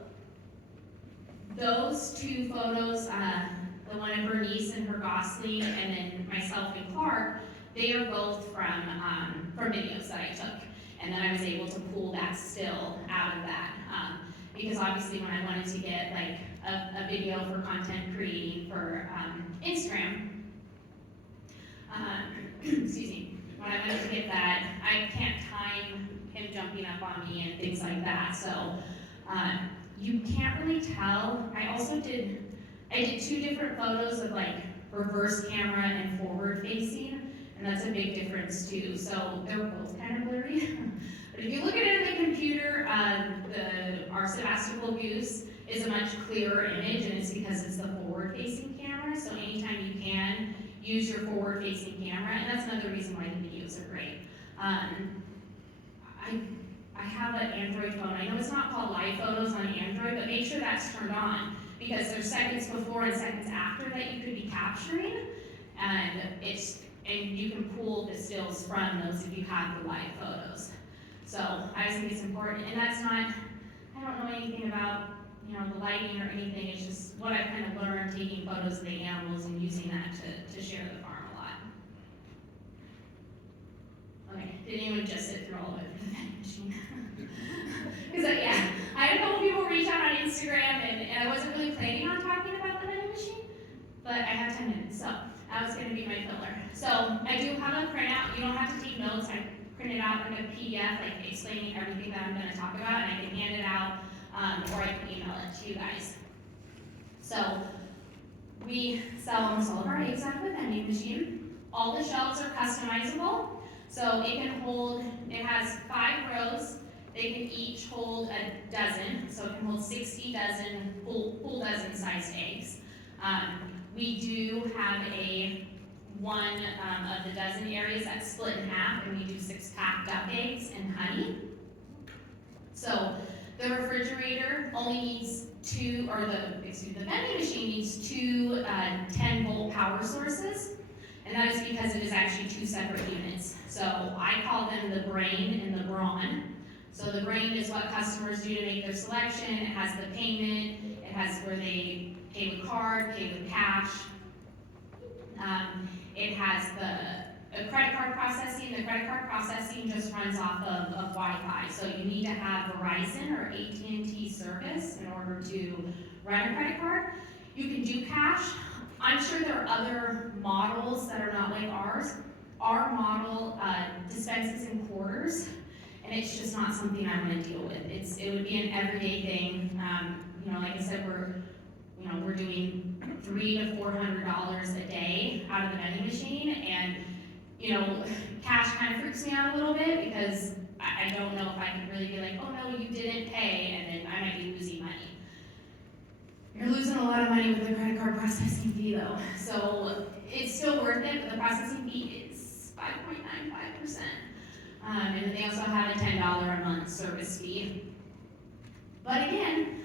those two photos, the one of Bernice and her Gosling, and then myself and Clark, they are both from videos that I took. And then I was able to pull that still out of that. Because obviously when I wanted to get a video for content creating for Instagram, excuse me, when I wanted to get that, I can't time him jumping up on me and things like that. So you can't really tell. I did two different photos of reverse camera and forward facing, and that's a big difference too. So they're both kind of blurry. But if you look at it in the computer, our Sebastopol goose is a much clearer image, and it's because it's the forward facing camera. So anytime you can, use your forward facing camera, and that's another reason why the videos are great. I have an Android phone. I know it's not called live photos on Android, but make sure that's turned on, because there's seconds before and seconds after that you could be capturing, and it's and you can pull the stills from those if you have the live photos. So I just think it's important, and that's not, I don't know anything about, you know, the lighting or anything, it's just what I kind of learned taking photos of the animals and using that to share the farm a lot. Okay, did anyone just sit through all of it for the vending machine? Because yeah, I had a couple people reach out on Instagram, and I wasn't really planning on talking about the vending machine, but I have 10 minutes, so that was gonna be my filler. So I do have a printout, you don't have to take notes, I printed out like a PDF, like explaining everything that I'm gonna talk about, and I can hand it out, or I can email it to you guys. So we sell almost all of our eggs out of the vending machine. All the shelves are customizable, so it can hold, it has 5 rows, they can each hold a dozen, so it can hold 60 dozen, full dozen sized eggs. We do have one of the dozen areas that's split in half, and we do 6-pack duck eggs and honey. So the refrigerator only needs the vending machine needs 2 10-volt power sources, and that is because it is actually 2 separate units. So I call them the brain and the brawn. So the brain is what customers do to make their selection. It has the payment, it has where they pay with card, pay with cash. It has the credit card processing. The credit card processing just runs off of Wi-Fi. So you need to have Verizon or AT&T service in order to run a credit card. You can do cash. I'm sure there are other models that are not like ours. Our model dispenses in quarters, and it's just not something I want to deal with. It would be an everyday thing. You know, like I said, we're doing $300 to $400 a day out of the vending machine, and you know, cash kind of freaks me out a little bit because I don't know if I can really be like, oh no, you didn't pay, and then I might be losing money. You're losing a lot of money with the credit card processing fee though, so it's still worth it, but the processing fee is 5.95%. And then they also have a $10 a month service fee. But again,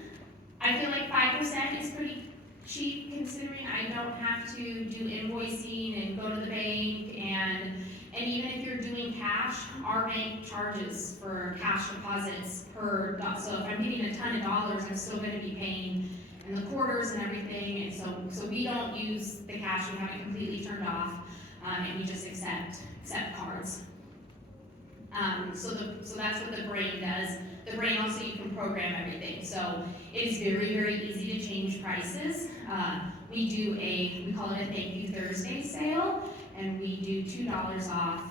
I feel like 5% is pretty cheap considering I don't have to do invoicing and go to the bank, and even if you're doing cash, our bank charges for cash deposits per, so if I'm getting a ton of dollars, I'm still gonna be paying in the quarters and everything, and so we don't use the cash, we have it completely turned off, and we just accept cards. So that's what the brain does. The brain also, you can program everything. So it's very, very easy to change prices. We call it a Thank You Thursday sale, and we do $2 off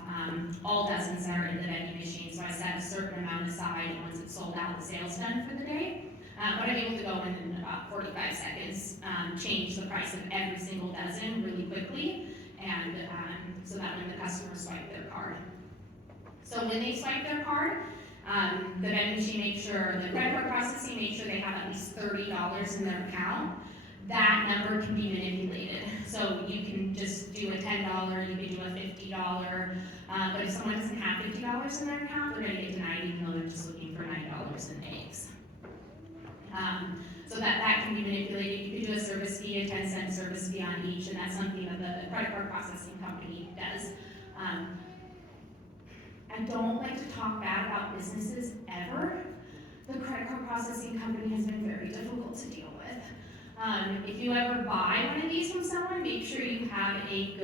all dozens that are in the vending machine. So I set a certain amount aside, and once it's sold out, the sale's done for the day. But I'm able to go in about 45 seconds, change the price of every single dozen really quickly, and so that when the customers swipe their card. So when they swipe their card, the vending machine makes sure, the credit card processing makes sure they have at least $30 in their account. That number can be manipulated. So you can just do a $10, you can do a $50, but if someone doesn't have $50 in their account, they're gonna get denied even though they're just looking for $9 in eggs. So that can be manipulated. You can do a service fee, a 10-cent service fee on each, and that's something that the credit card processing company does. I don't like to talk bad about businesses ever. The credit card processing company has been very difficult to deal with. If you ever buy one of these from someone, make sure you have a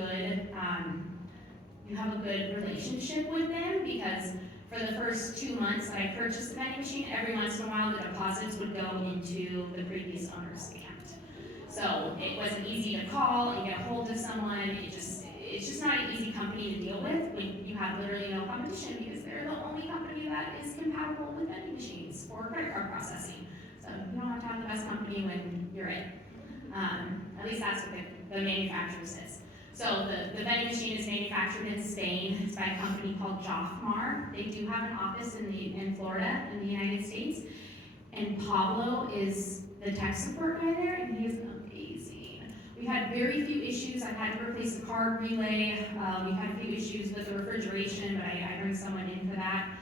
good relationship with them, because for the first 2 months that I purchased the vending machine, every once in a while the deposits would go into the previous owner's account. So it wasn't easy to call and get a hold of someone. It's just not an easy company to deal with when you have literally no competition, because they're the only company that is compatible with vending machines for credit card processing. So you don't have to have the best company when you're it. At least that's what the manufacturer says. So the vending machine is manufactured in Spain. It's by a company called Jofmar. They do have an office in Florida in the United States. And Pablo is the tech support guy there, and he is amazing. We've had very few issues. I've had to replace the card relay. We've had a few issues with the refrigeration, but I bring someone in for that.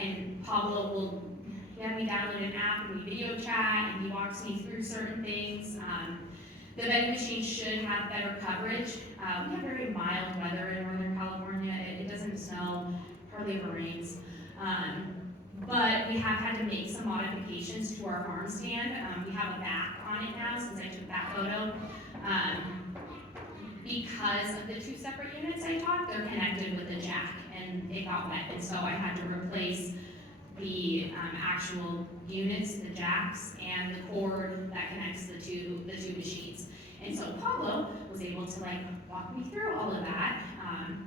And Pablo will have me download an app, and we video chat, and he walks me through certain things. The vending machine should have better coverage. We have very mild weather in Northern California. It doesn't snow, hardly ever rains. But we have had to make some modifications to our farm stand. We have a back on it now since I took that photo. Because of the two separate units I talked, they're connected with a jack and it got wet. And so I had to replace the actual units, the jacks, and the cord that connects the two machines. And so Pablo was able to walk me through all of that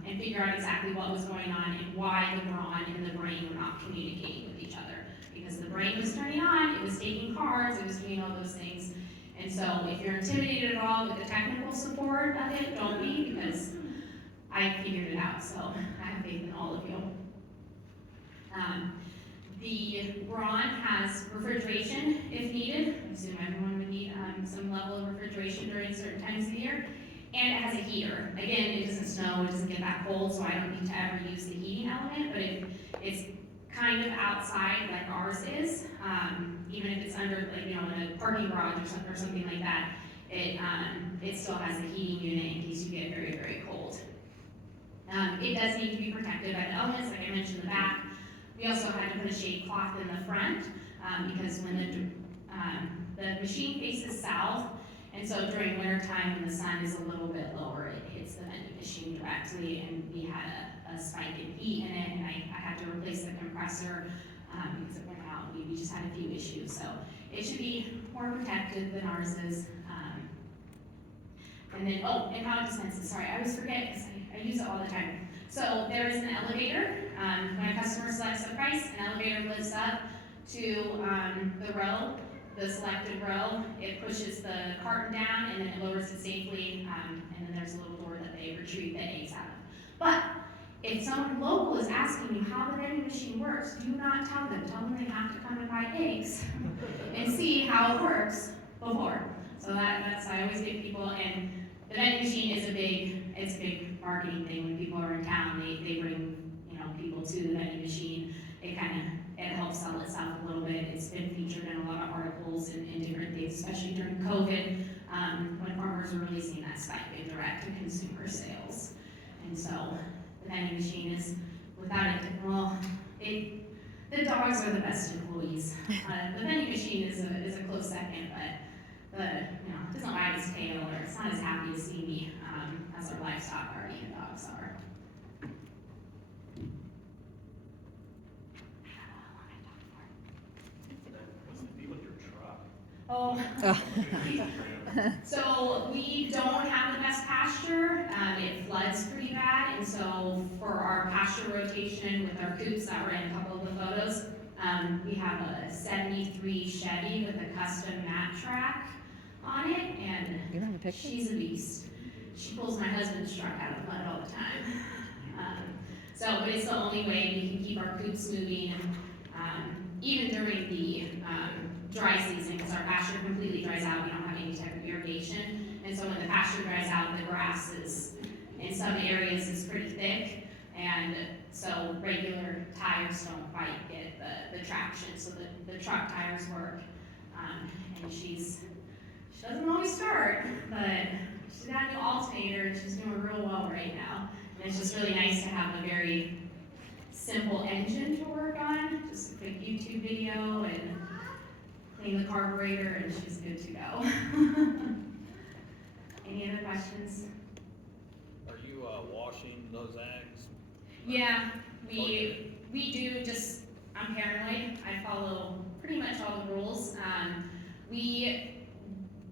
and figure out exactly what was going on and why the brawn and the brain were not communicating with each other. Because the brain was turning on, it was taking cards, it was doing all those things. And so if you're intimidated at all with the technical support of it, don't be, because I figured it out, so I have faith in all of you. The brawn has refrigeration if needed. I assume everyone would need some level of refrigeration during certain times of the year. And it has a heater. Again, it doesn't snow, it doesn't get that cold, so I don't need to ever use the heating element, but if it's kind of outside like ours is, even if it's under, in a parking garage or something like that, it still has a heating unit in case you get very, very cold. It does need to be protected by the elements, like I mentioned in the back. We also had to put a shade cloth in the front because when the machine faces south, and so during winter time when the sun is a little bit lower, it hits the vending machine directly, and we had a spike in heat in it, and I had to replace the compressor because it went out. We just had a few issues, so it should be more protected than ours is. And then, and product dispenses, sorry, I always forget because I use it all the time. So there is an elevator. When a customer selects a price, an elevator lifts up to the selected row. It pushes the carton down and then it lowers it safely. And then there's a little door that they retrieve the eggs out of. But if someone local is asking you how the vending machine works, do not tell them. Tell them they have to come and buy eggs and see how it works before. So that's I always give people, and the vending machine is a big marketing thing. When people are in town, they bring people to the vending machine. It helps sell itself a little bit. It's been featured in a lot of articles and different things, especially during COVID, when farmers were really seeing that spike in direct to consumer sales. And so the vending machine is, without it, the dogs are the best employees. The vending machine is a close second, but it doesn't wag its tail, or it's not as happy to see me as our livestock are and dogs are. Oh. So we don't have the best pasture. It floods pretty bad, and so for our pasture rotation with our coops that were in a couple of the photos, we have a 73 Chevy with a custom mat track on it, and You have a picture? she's a beast. She pulls my husband's truck out of the mud all the time. But it's the only way we can keep our coops moving, even during the dry season, because our pasture completely dries out. We don't have any type of irrigation, and so when the pasture dries out, the grass is, in some areas, is pretty thick, and so regular tires don't quite get the traction, so the truck tires work. And she doesn't always start, but she's got a new alternator, and she's doing real well right now. And it's just really nice to have a very simple engine to work on, just a quick YouTube video and clean the carburetor, and she's good to go. Any other questions? Are you washing those eggs? Yeah, we do. Just I'm paranoid. I follow pretty much all the rules. We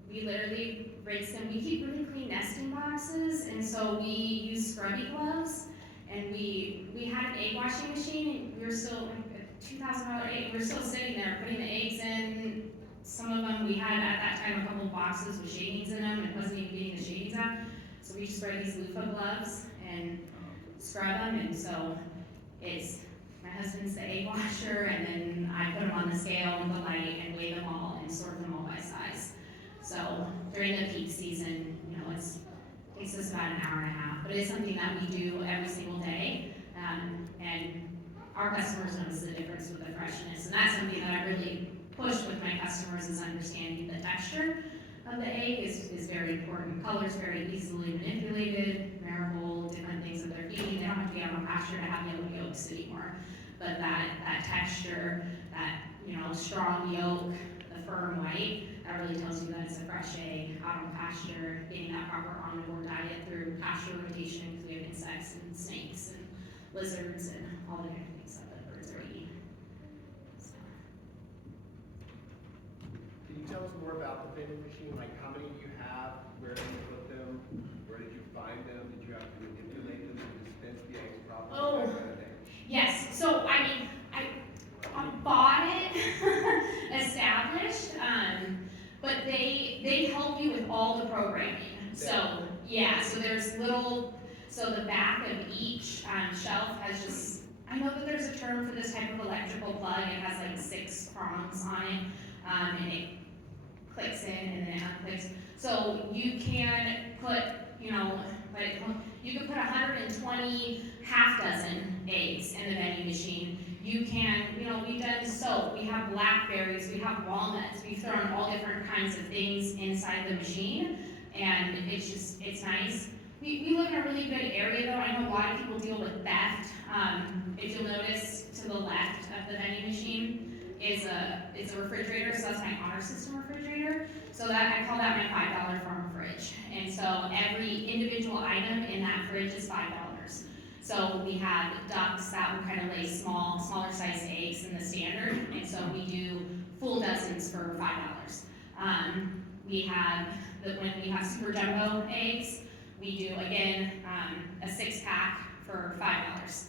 literally rinse them. We keep really clean nesting boxes, and so we use scrubby gloves. And we had an egg washing machine, and we were still $2,000 egg. We were still sitting there putting the eggs in. Some of them we had at that time a couple of boxes with shavings in them, and it wasn't even getting the shavings out. So we just wear these loofah gloves and scrub them, and so it's my husband's the egg washer, and then I put them on the scale with the light and weigh them all and sort them all by size. So during the peak season, it takes us about an hour and a half, but it's something that we do every single day, and our customers notice the difference with the freshness, and that's something that I really push with my customers is understanding the texture of the egg is very important. Color's very easily manipulated, marigold, different things that they're feeding. They don't have to be on a pasture to have yellow yolks anymore. But that texture, that, strong yolk, the firm white, that really tells you that it's a fresh egg, out on pasture, getting that proper omnivore diet through pasture rotation, because we have insects and snakes and lizards and all the different things that the birds are eating. So. Can you tell us more about the vending machine? Like, how many do you have? Where did you put them? Where did you find them? Did you have to manipulate them to dispense the eggs properly? Oh. That kind of thing? Yes, so I bought it established, but they help you with all the programming. So yeah, so there's so the back of each shelf has just, I know that there's a term for this type of electrical plug. It has like 6 prongs on it, and it clicks in and then it unclicks. So you can put, you can put 120 half dozen eggs in the vending machine. You can, we've done soap, we have blackberries, we have walnuts, we've thrown all different kinds of things inside the machine, and it's nice. We live in a really good area though. I know a lot of people deal with theft. If you'll notice to the left of the vending machine is a refrigerator, so that's my honor system refrigerator. So that, I call that my $5 farm fridge. And so every individual item in that fridge is $5. So we have ducks that will kind of lay smaller sized eggs than the standard, and so we do full dozens for $5. We have when we have super jumbo eggs, we do again a 6-pack for $5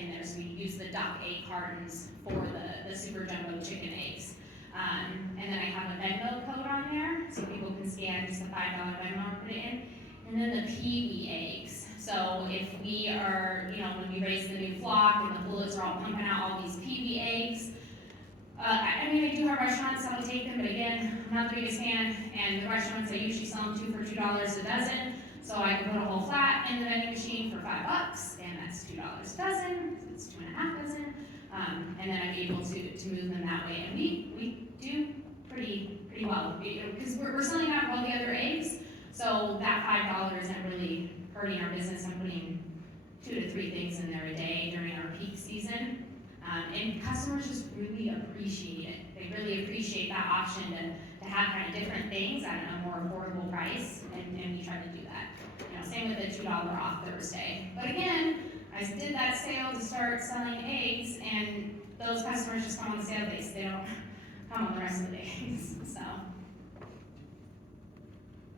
in there. So we use the duck egg cartons for the super jumbo chicken eggs. And then I have a Venmo code on there, so people can scan just a $5 Venmo and put it in. And then the peewee eggs. So if we are, when we raise the new flock and the bullets are all pumping out all these peewee eggs, I do have restaurants that will take them, but again, I'm not the biggest fan, and the restaurants, I usually sell them for $2 a dozen, so I can put a whole flat in the vending machine for $5, and that's $2 a dozen, so it's 2.5 dozen, and then I'm able to move them that way, and we do pretty well, because we're selling out all the other eggs, so that $5 isn't really hurting our business. I'm putting 2 to 3 things in there a day during our peak season. And customers just really appreciate it. They really appreciate that option to have kind of different things at a more affordable price, and we try to do that. Same with the $2 off Thursday. But again, I did that sale to start selling eggs, and those customers just come on the sale days. They don't come on the rest of the days, so.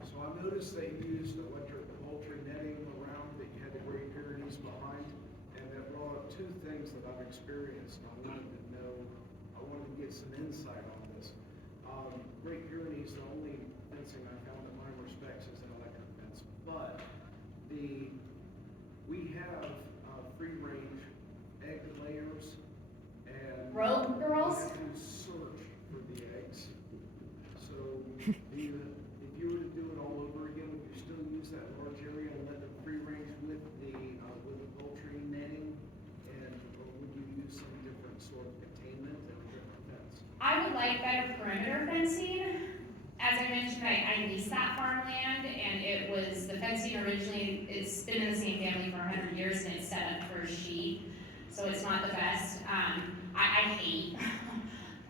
So I noticed they used electric poultry netting around that you had the Great Pyrenees behind, and that brought up 2 things that I've experienced. I wanted to get some insight on this. Great Pyrenees, the only fencing I found that mine respects is an electric fence, but we have free-range egg layers, and Rogue girls? we have to search for the eggs. So if you were to do it all over again, would you still use that large area and let them free range with the poultry netting, or would you use some different sort of containment and a different fence? I would like better perimeter fencing. As I mentioned, I leased that farmland, and it was, the fencing originally, it's been in the same family for 100 years, and it's set up for sheep, so it's not the best. I hate,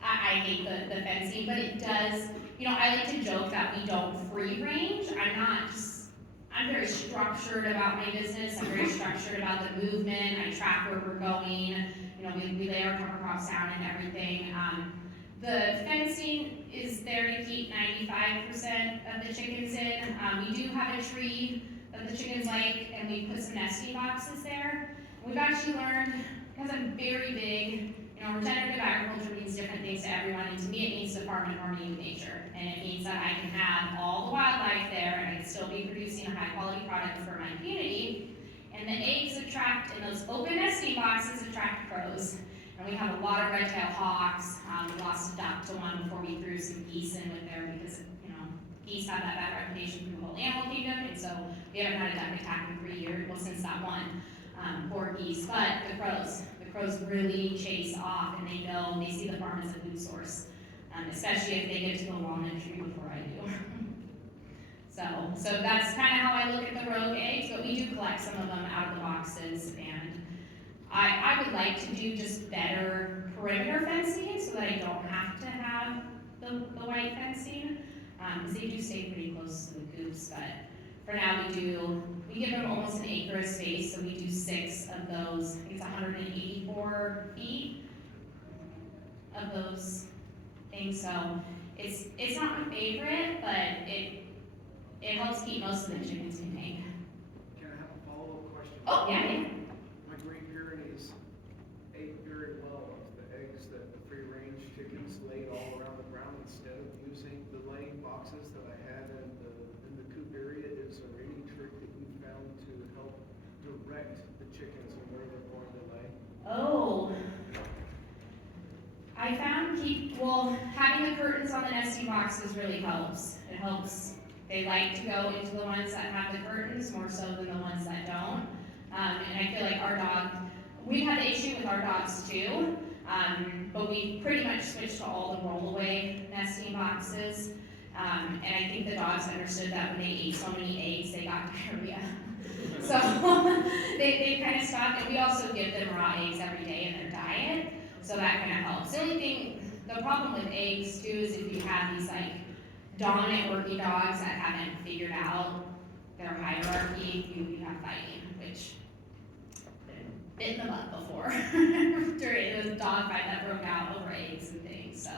I hate the fencing, but it does, I like to joke that we don't free range. I'm very structured about my business. I'm very structured about the movement. I track where we're going. We lay our cover crops down and everything. The fencing is there to keep 95% of the chickens in. We do have a tree that the chickens like, and we put some nesting boxes there. We've actually learned, because I'm very big, regenerative agriculture means different things to everyone, and to me it means to farm in harmony with nature. And it means that I can have all the wildlife there, and I can still be producing a high quality product for my community. And the eggs attract, and those open nesting boxes attract crows. And we have a lot of red-tailed hawks. We lost a duck to one before we threw some geese in with there because, geese have that bad reputation through the whole animal kingdom, and so we haven't had a duck attack in 3 years, well, since that one, poor geese. But the crows really chase off, and they see the farm as a food source, especially if they get to the walnut tree before I do. So that's kind of how I look at the Rogue eggs, but we do collect some of them out of the boxes, and I would like to do just better perimeter fencing so that I don't have to have the white fencing, because they do stay pretty close to the coops, but for now we give them almost an acre of space, so we do 6 of those. I think it's 184 feet of those things, so it's not my favorite, but it helps keep most of the chickens contained. Can I have a follow-up question? Oh, yeah. My Great Pyrenees ate very well of the eggs that the free-range chickens laid all around the ground instead of using the laying boxes that I had in the coop area. Is there any trick that you found to help direct the chickens and where they're going to lay? Oh. I found having the curtains on the nesting boxes really helps. It helps. They like to go into the ones that have the curtains more so than the ones that don't. And I feel like we've had the issue with our dogs too, but we pretty much switched to all the rollaway nesting boxes. And I think the dogs understood that when they ate so many eggs, they got diarrhea. So they kind of stopped, and we also give them raw eggs every day in their diet, so that kind of helps. The problem with eggs too is if you have these like dominant working dogs that haven't figured out their hierarchy, you have fighting, which bit in the butt before. There was a dog fight that broke out over eggs and things,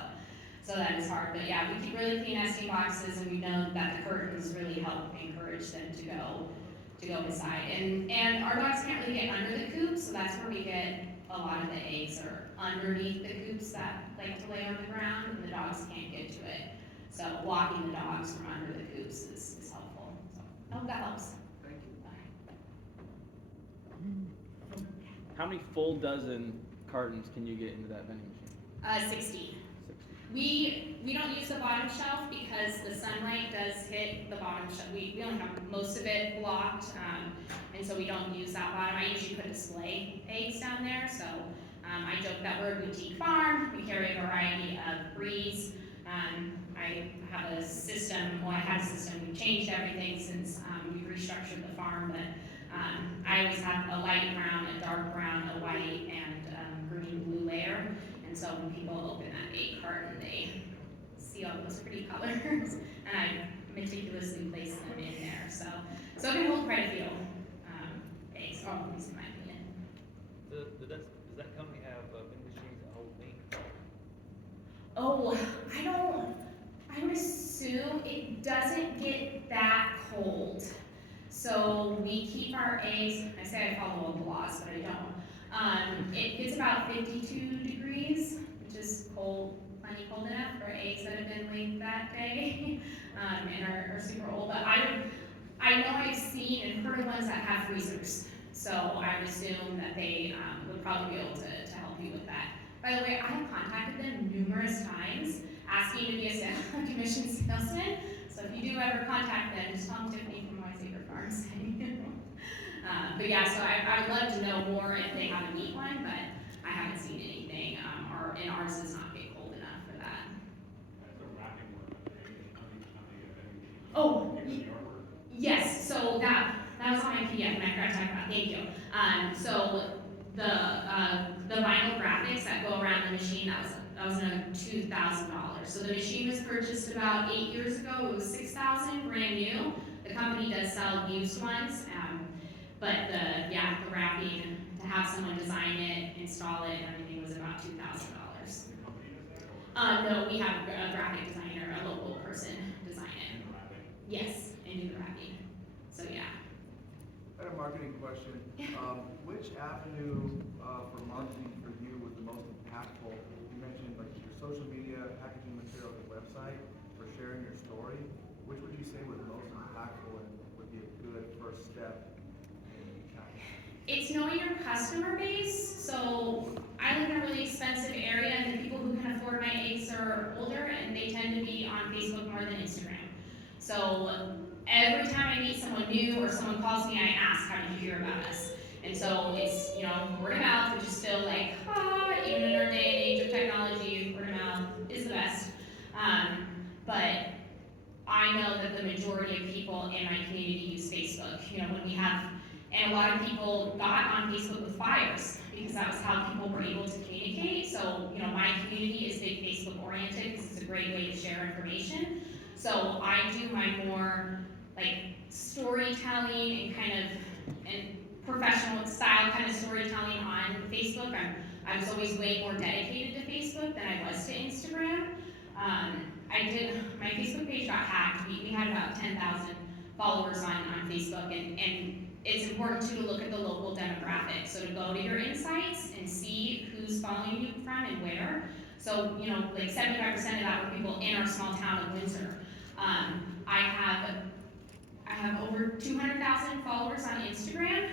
so that is hard. But yeah, we keep really clean nesting boxes, and we know that the curtains really help encourage them to go inside. And our dogs can't really get under the coop, so that's where we get a lot of the eggs are underneath the coops that like to lay on the ground, and the dogs can't get to it. So blocking the dogs from under the coops is helpful. So I hope that helps. Thank you. How many full dozen cartons can you get into that vending machine? 60. We don't use the bottom shelf because the sunlight does hit the bottom shelf. We only have most of it blocked, and so we don't use that bottom. I usually put display eggs down there, so I joke that we're a boutique farm. We carry a variety of breeds. I have a system, I had a system, we changed everything since we restructured the farm, but I always have a light brown, a dark brown, a white, and green blue layer. And so when people open that egg carton, they see all those pretty colors, and I meticulously place them in there. So it can hold quite a few eggs, or at least in my opinion. Does that company have vending machines that hold meat? Oh, I would assume it doesn't get that cold. So we keep our eggs, I say I follow all the laws, but I don't. It gets about 52 degrees, which is cold, plenty cold enough for eggs that have been laid that day, and are super old. But I know I've seen and heard of ones that have freezers. So I would assume that they would probably be able to help you with that. By the way, I have contacted them numerous times asking to be a commission salesman. So if you do ever contact them, just tell them Tiffany from My Sacred Farm sent you. But yeah, so I would love to know more if they have a meat one, but I haven't seen anything, and ours does not get cold enough for that. Oh, yes, so that was on my PDF, and I forgot to talk about, thank you. So the vinyl graphics that go around the machine, that was another $2,000. So the machine was purchased about 8 years ago. It was $6,000, brand new. The company does sell used ones, but the wrapping, to have someone design it, install it, and everything was about $2,000. No, we have a graphic designer, a local person design it. Yes, and do the wrapping. So yeah. I had a marketing question. Which avenue for marketing for you was the most impactful? You mentioned like your social media, packaging material, the website for sharing your story. Which would you say was most impactful and would be a good first step in China? It's knowing your customer base. So I live in a really expensive area, and the people who can afford my eggs are older, and they tend to be on Facebook more than Instagram. So every time I meet someone new or someone calls me, I ask, how did you hear about us? And so it's, word of mouth, which is still like, even in our day and age of technology, word of mouth is the best. But I know that the majority of people in my community use Facebook. You know, when we have, and a lot of people got on Facebook with flyers because that was how people were able to communicate. So, you know, my community is big Facebook oriented because it's a great way to share information. So I do my more like storytelling and kind of and professional style kind of storytelling on Facebook. I was always way more dedicated to Facebook than I was to Instagram. My Facebook page got hacked. We had about 10,000 followers on Facebook, and it's important too to look at the local demographics. So to go to your insights and see who's following you from and where. So, you know, like 75% of that were people in our small town of Windsor. I have over 200,000 followers on Instagram,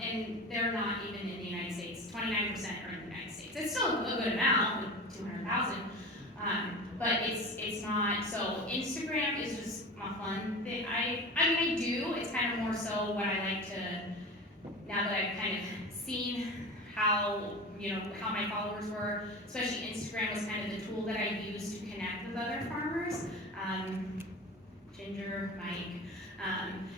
and they're not even in the United States. 29% are in the United States. It's still a good amount, 200,000, but it's not. So Instagram is just a fun thing. I mean, I do. It's kind of more so what I like to. Now that I've kind of seen how, you know, how my followers were, especially Instagram was kind of the tool that I used to connect with other farmers. Ginger, Mike.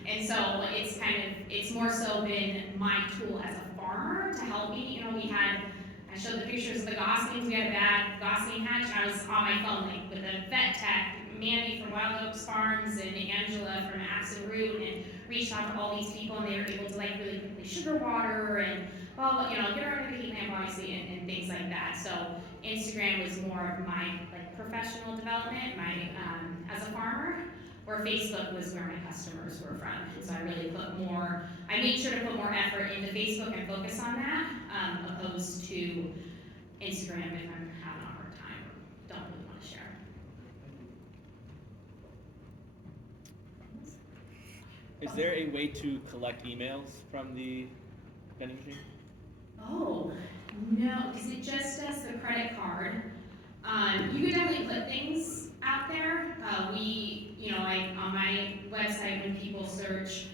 And so it's more so been my tool as a farmer to help me. You know, I showed the pictures of the goslings. We had a bad gosling hatch. I was on my phone like with a vet tech, Mandy from Wild Oaks Farms and Angela from Absent Root, and reached out to all these people, and they were able to like really quickly sugar water and, well, you know, get rid of the heat lamp obviously and things like that. So Instagram was more of my like professional development, my as a farmer, where Facebook was where my customers were from. And so I made sure to put more effort into Facebook and focus on that, opposed to Instagram if I'm having a hard time or don't really want to share. Is there a way to collect emails from the vending machine? Oh, no, because it just does the credit card. You could definitely put things out there. On my website, when people search,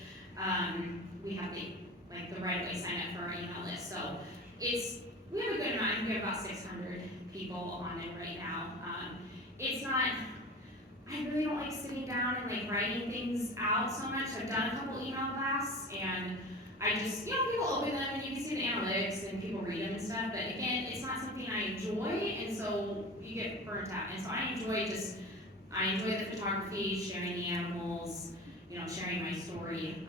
we have the right way sign up for our email list. So we have a good amount. We have about 600 people on it right now. I really don't like sitting down and like writing things out so much. I've done a couple email blasts, and I just, you know, people open them and you can see the analytics and people read them and stuff, but again, it's not something I enjoy, and so you get burnt out. And so I enjoy the photography, sharing the animals, you know, sharing my story.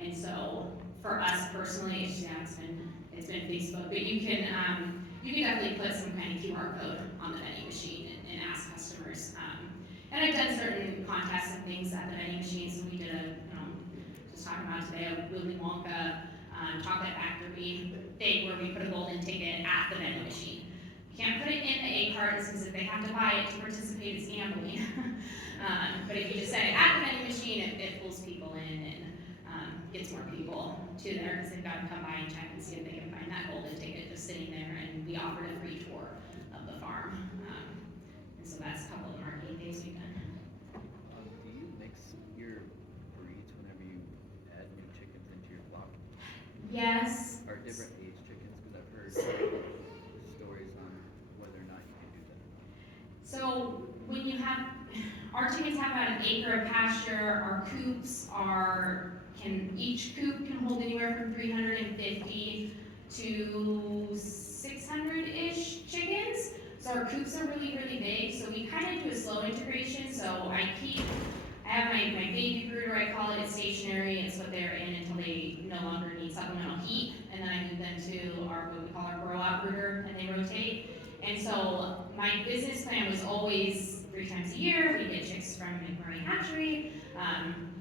And so for us personally, it's been Facebook, but you can definitely put some kind of QR code on the vending machine and ask customers. And I've done certain contests and things at the vending machine, so we did just talking about today, a Willy Wonka chocolate factory thing where we put a golden ticket at the vending machine. You can't put it in the egg cartons because if they have to buy it to participate, it's gambling. But if you just set it at the vending machine, it pulls people in and gets more people to there because they've got to come by and check and see if they can find that golden ticket just sitting there. And we offered a free tour of the farm. And so that's a couple of the marketing things we've done. Do you mix your breeds whenever you add new chickens into your flock? Yes. Or different age chickens? Because I've heard stories on whether or not you can do that. So when you have, our chickens have about an acre of pasture. Our coops each coop can hold anywhere from 350 to 600-ish chickens. So our coops are really, really big. So we kind of do a slow integration. So I have my baby brooder, I call it. It's stationary. It's what they're in until they no longer need supplemental heat. And then I move them to what we call our grow out brooder, and they rotate. And so my business plan was always 3 times a year. We get chicks from McMurray Hatchery,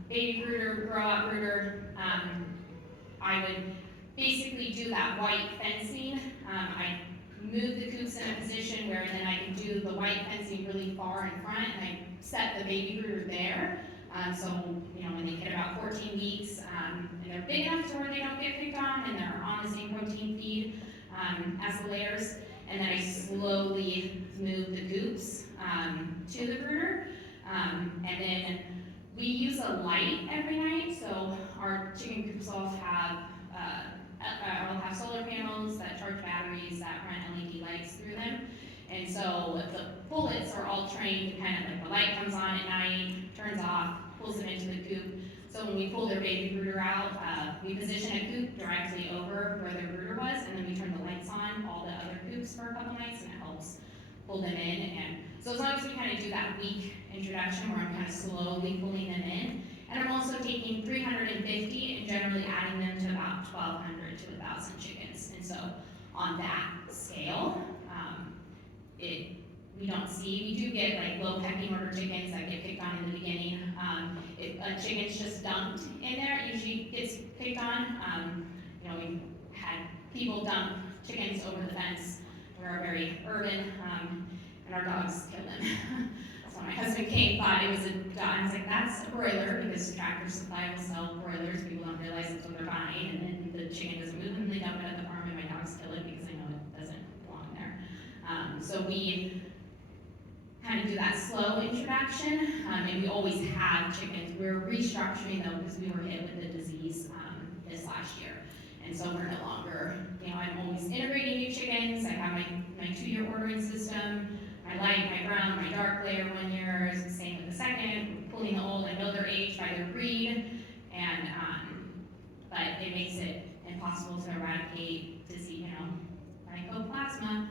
baby brooder, grow out brooder. I would basically do that white fencing. I move the coops in a position where then I can do the white fencing really far in front, and I set the baby brooder there. So, you know, when they hit about 14 weeks, and they're big enough to where they don't get picked on, and they're on the same protein feed as the layers, and then I slowly move the coops to the brooder. And then we use a light every night, so our chicken coops all have solar panels that charge batteries that run LED lights through them. And so the pullets are all trained, kind of like the light comes on at night, turns off, pulls them into the coop. So when we pull their baby brooder out, we position a coop directly over where their brooder was, and then we turn the lights on all the other coops for a couple nights, and it helps pull them in. And so as long as we kind of do that week introduction where I'm kind of slowly pulling them in, and I'm also taking 350 and generally adding them to about 1,200 to 1,000 chickens. And so on that scale, we don't see, we do get like low pecking order chickens that get picked on in the beginning. If a chicken's just dumped in there, it usually gets picked on. You know, we've had people dump chickens over the fence. We're very urban, and our dogs kill them. So my husband came, thought it was a dog, I was like, that's a broiler, because Tractor Supply will sell broilers, people don't realize that's what they're buying, and then the chicken doesn't move, and they dump it at the farm, and my dogs kill it, because they know it doesn't belong there. So we kind of do that slow introduction, and we always have chickens. We're restructuring though, because we were hit with the disease this last year. And so we're no longer, you know, I'm always integrating new chickens. I have my 2-year ordering system, my light, my brown, my dark layer 1 year, same with the second, pulling the old, I know their age by their breed, and, but it makes it impossible to eradicate disease, you know, mycoplasma.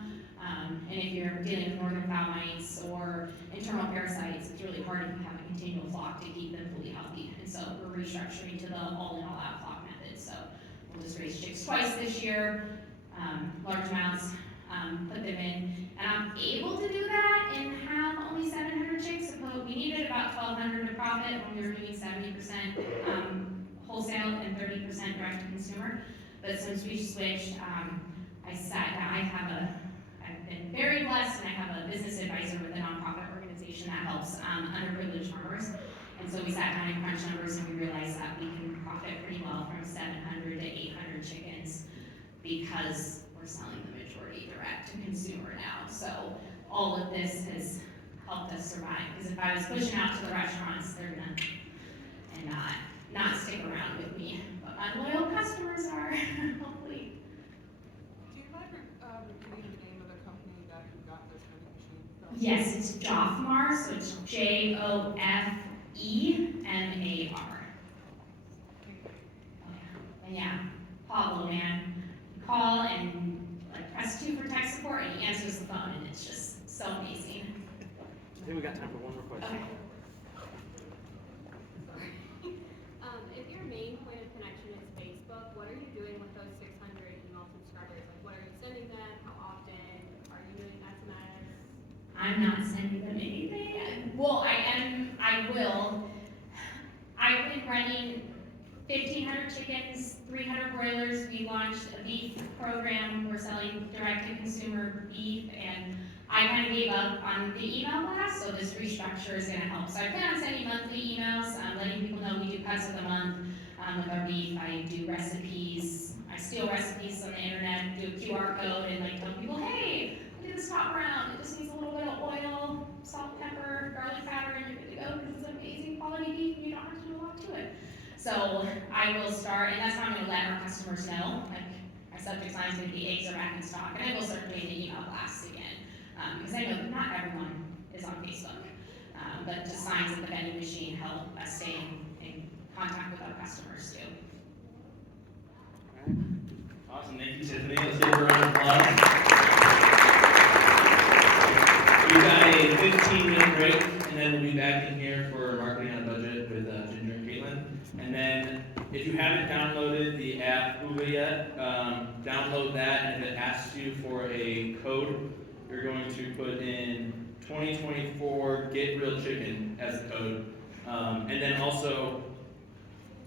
And if you're dealing with northern fowl mites or internal parasites, it's really hard if you have a continual flock to keep them fully healthy. And so we're restructuring to the all in, all out flock method. So we'll just raise chicks twice this year, large amounts, put them in. And I'm able to do that and have only 700 chicks. We needed about 1,200 to profit when we were doing 70% wholesale and 30% direct to consumer. But since we switched, I sat down, I've been very blessed, and I have a business advisor with a nonprofit organization that helps underprivileged farmers. And so we sat down and crunched numbers, and we realized that we can profit pretty well from 700 to 800 chickens because we're selling the majority direct to consumer now. So all of this has helped us survive. Because if I was pushing out to the restaurants, they're gonna and not stick around with me. But unloyal customers are, hopefully. Do you mind repeating the name of the company that you got this vending machine from? Yes, it's Jofmar, so it's Jofemar. And yeah, Pablo, man, you call and like press 2 for tech support, and he answers the phone, and it's just so amazing. I think we got time for one more question. Okay. If your main point of connection is Facebook, what are you doing with those 600 email subscribers? Like, what are you sending them? How often? Are you doing SMS? I'm not sending them anything. Well, I will. I've been running 1,500 chickens, 300 broilers. We launched a beef program. We're selling direct to consumer beef, and I kind of gave up on the email blast, so this restructure is going to help. So I plan on sending monthly emails, letting people know we do cuts of the month with our beef. I do recipes. I steal recipes on the internet, do a QR code, and like tell people, hey, look at this top round. It just needs a little bit of oil, salt, pepper, garlic powder, and you're good to go because it's amazing quality beef and you don't have to do a lot to it. So I will start, and that's how I'm going to let our customers know. Like my subject line is going to be eggs are back in stock, and I will start doing the email blasts again. Because I know that not everyone is on Facebook, but just signs at the vending machine help us stay in contact with our customers too. Awesome, thank you, Tiffany. Let's give her a round of applause. We've got a 15-minute break, and then we'll be back in here for marketing on budget with Ginger and Caitlin. And then, if you haven't downloaded the app Uva yet, download that, and if it asks you for a code, you're going to put in 2024 Get Real Chicken as the code. And then also,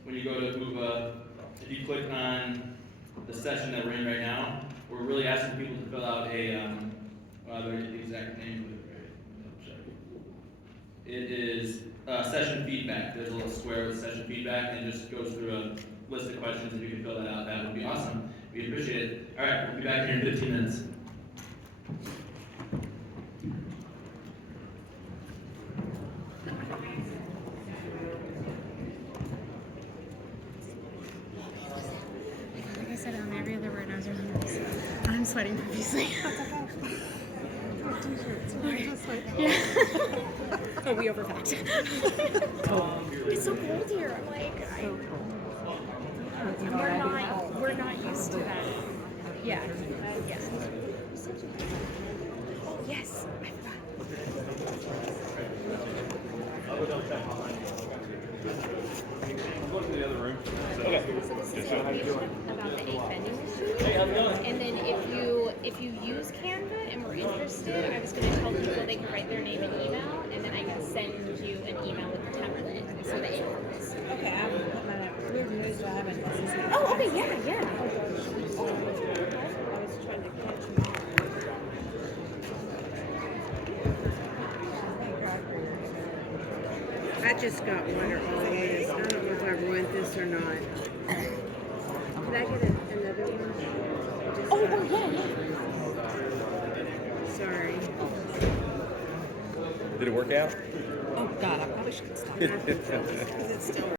when you go to Uva, if you click on the session that we're in right now, we're really asking people to fill out a, the exact name of it, right? It is session feedback. There's a little square with session feedback, and it just goes through a list of questions. If you can fill that out, that would be awesome. We appreciate it. All right, we'll be back here in 15 minutes. Like I said on every other word, I was really nervous. I'm sweating profusely. Oh, we overpacked. It's so cold here. I'm like, we're not used to that. Yeah. Yeah. Oh, yes. I forgot. Go to the other room. So this is information about the 8 vending machines. And then if you use Canva and we're interested, I was going to tell people they can write their name and email, and then I can send you an email with the template for the 8 cards. Okay, I haven't put mine up. We've used, I haven't. Oh, okay, yeah. I was trying to catch you. I just got water always. I don't know if I want this or not. Could I get another one? Just Oh, got- well, yeah. Sorry. Did it work out? Oh, God, I probably should stop. Is it still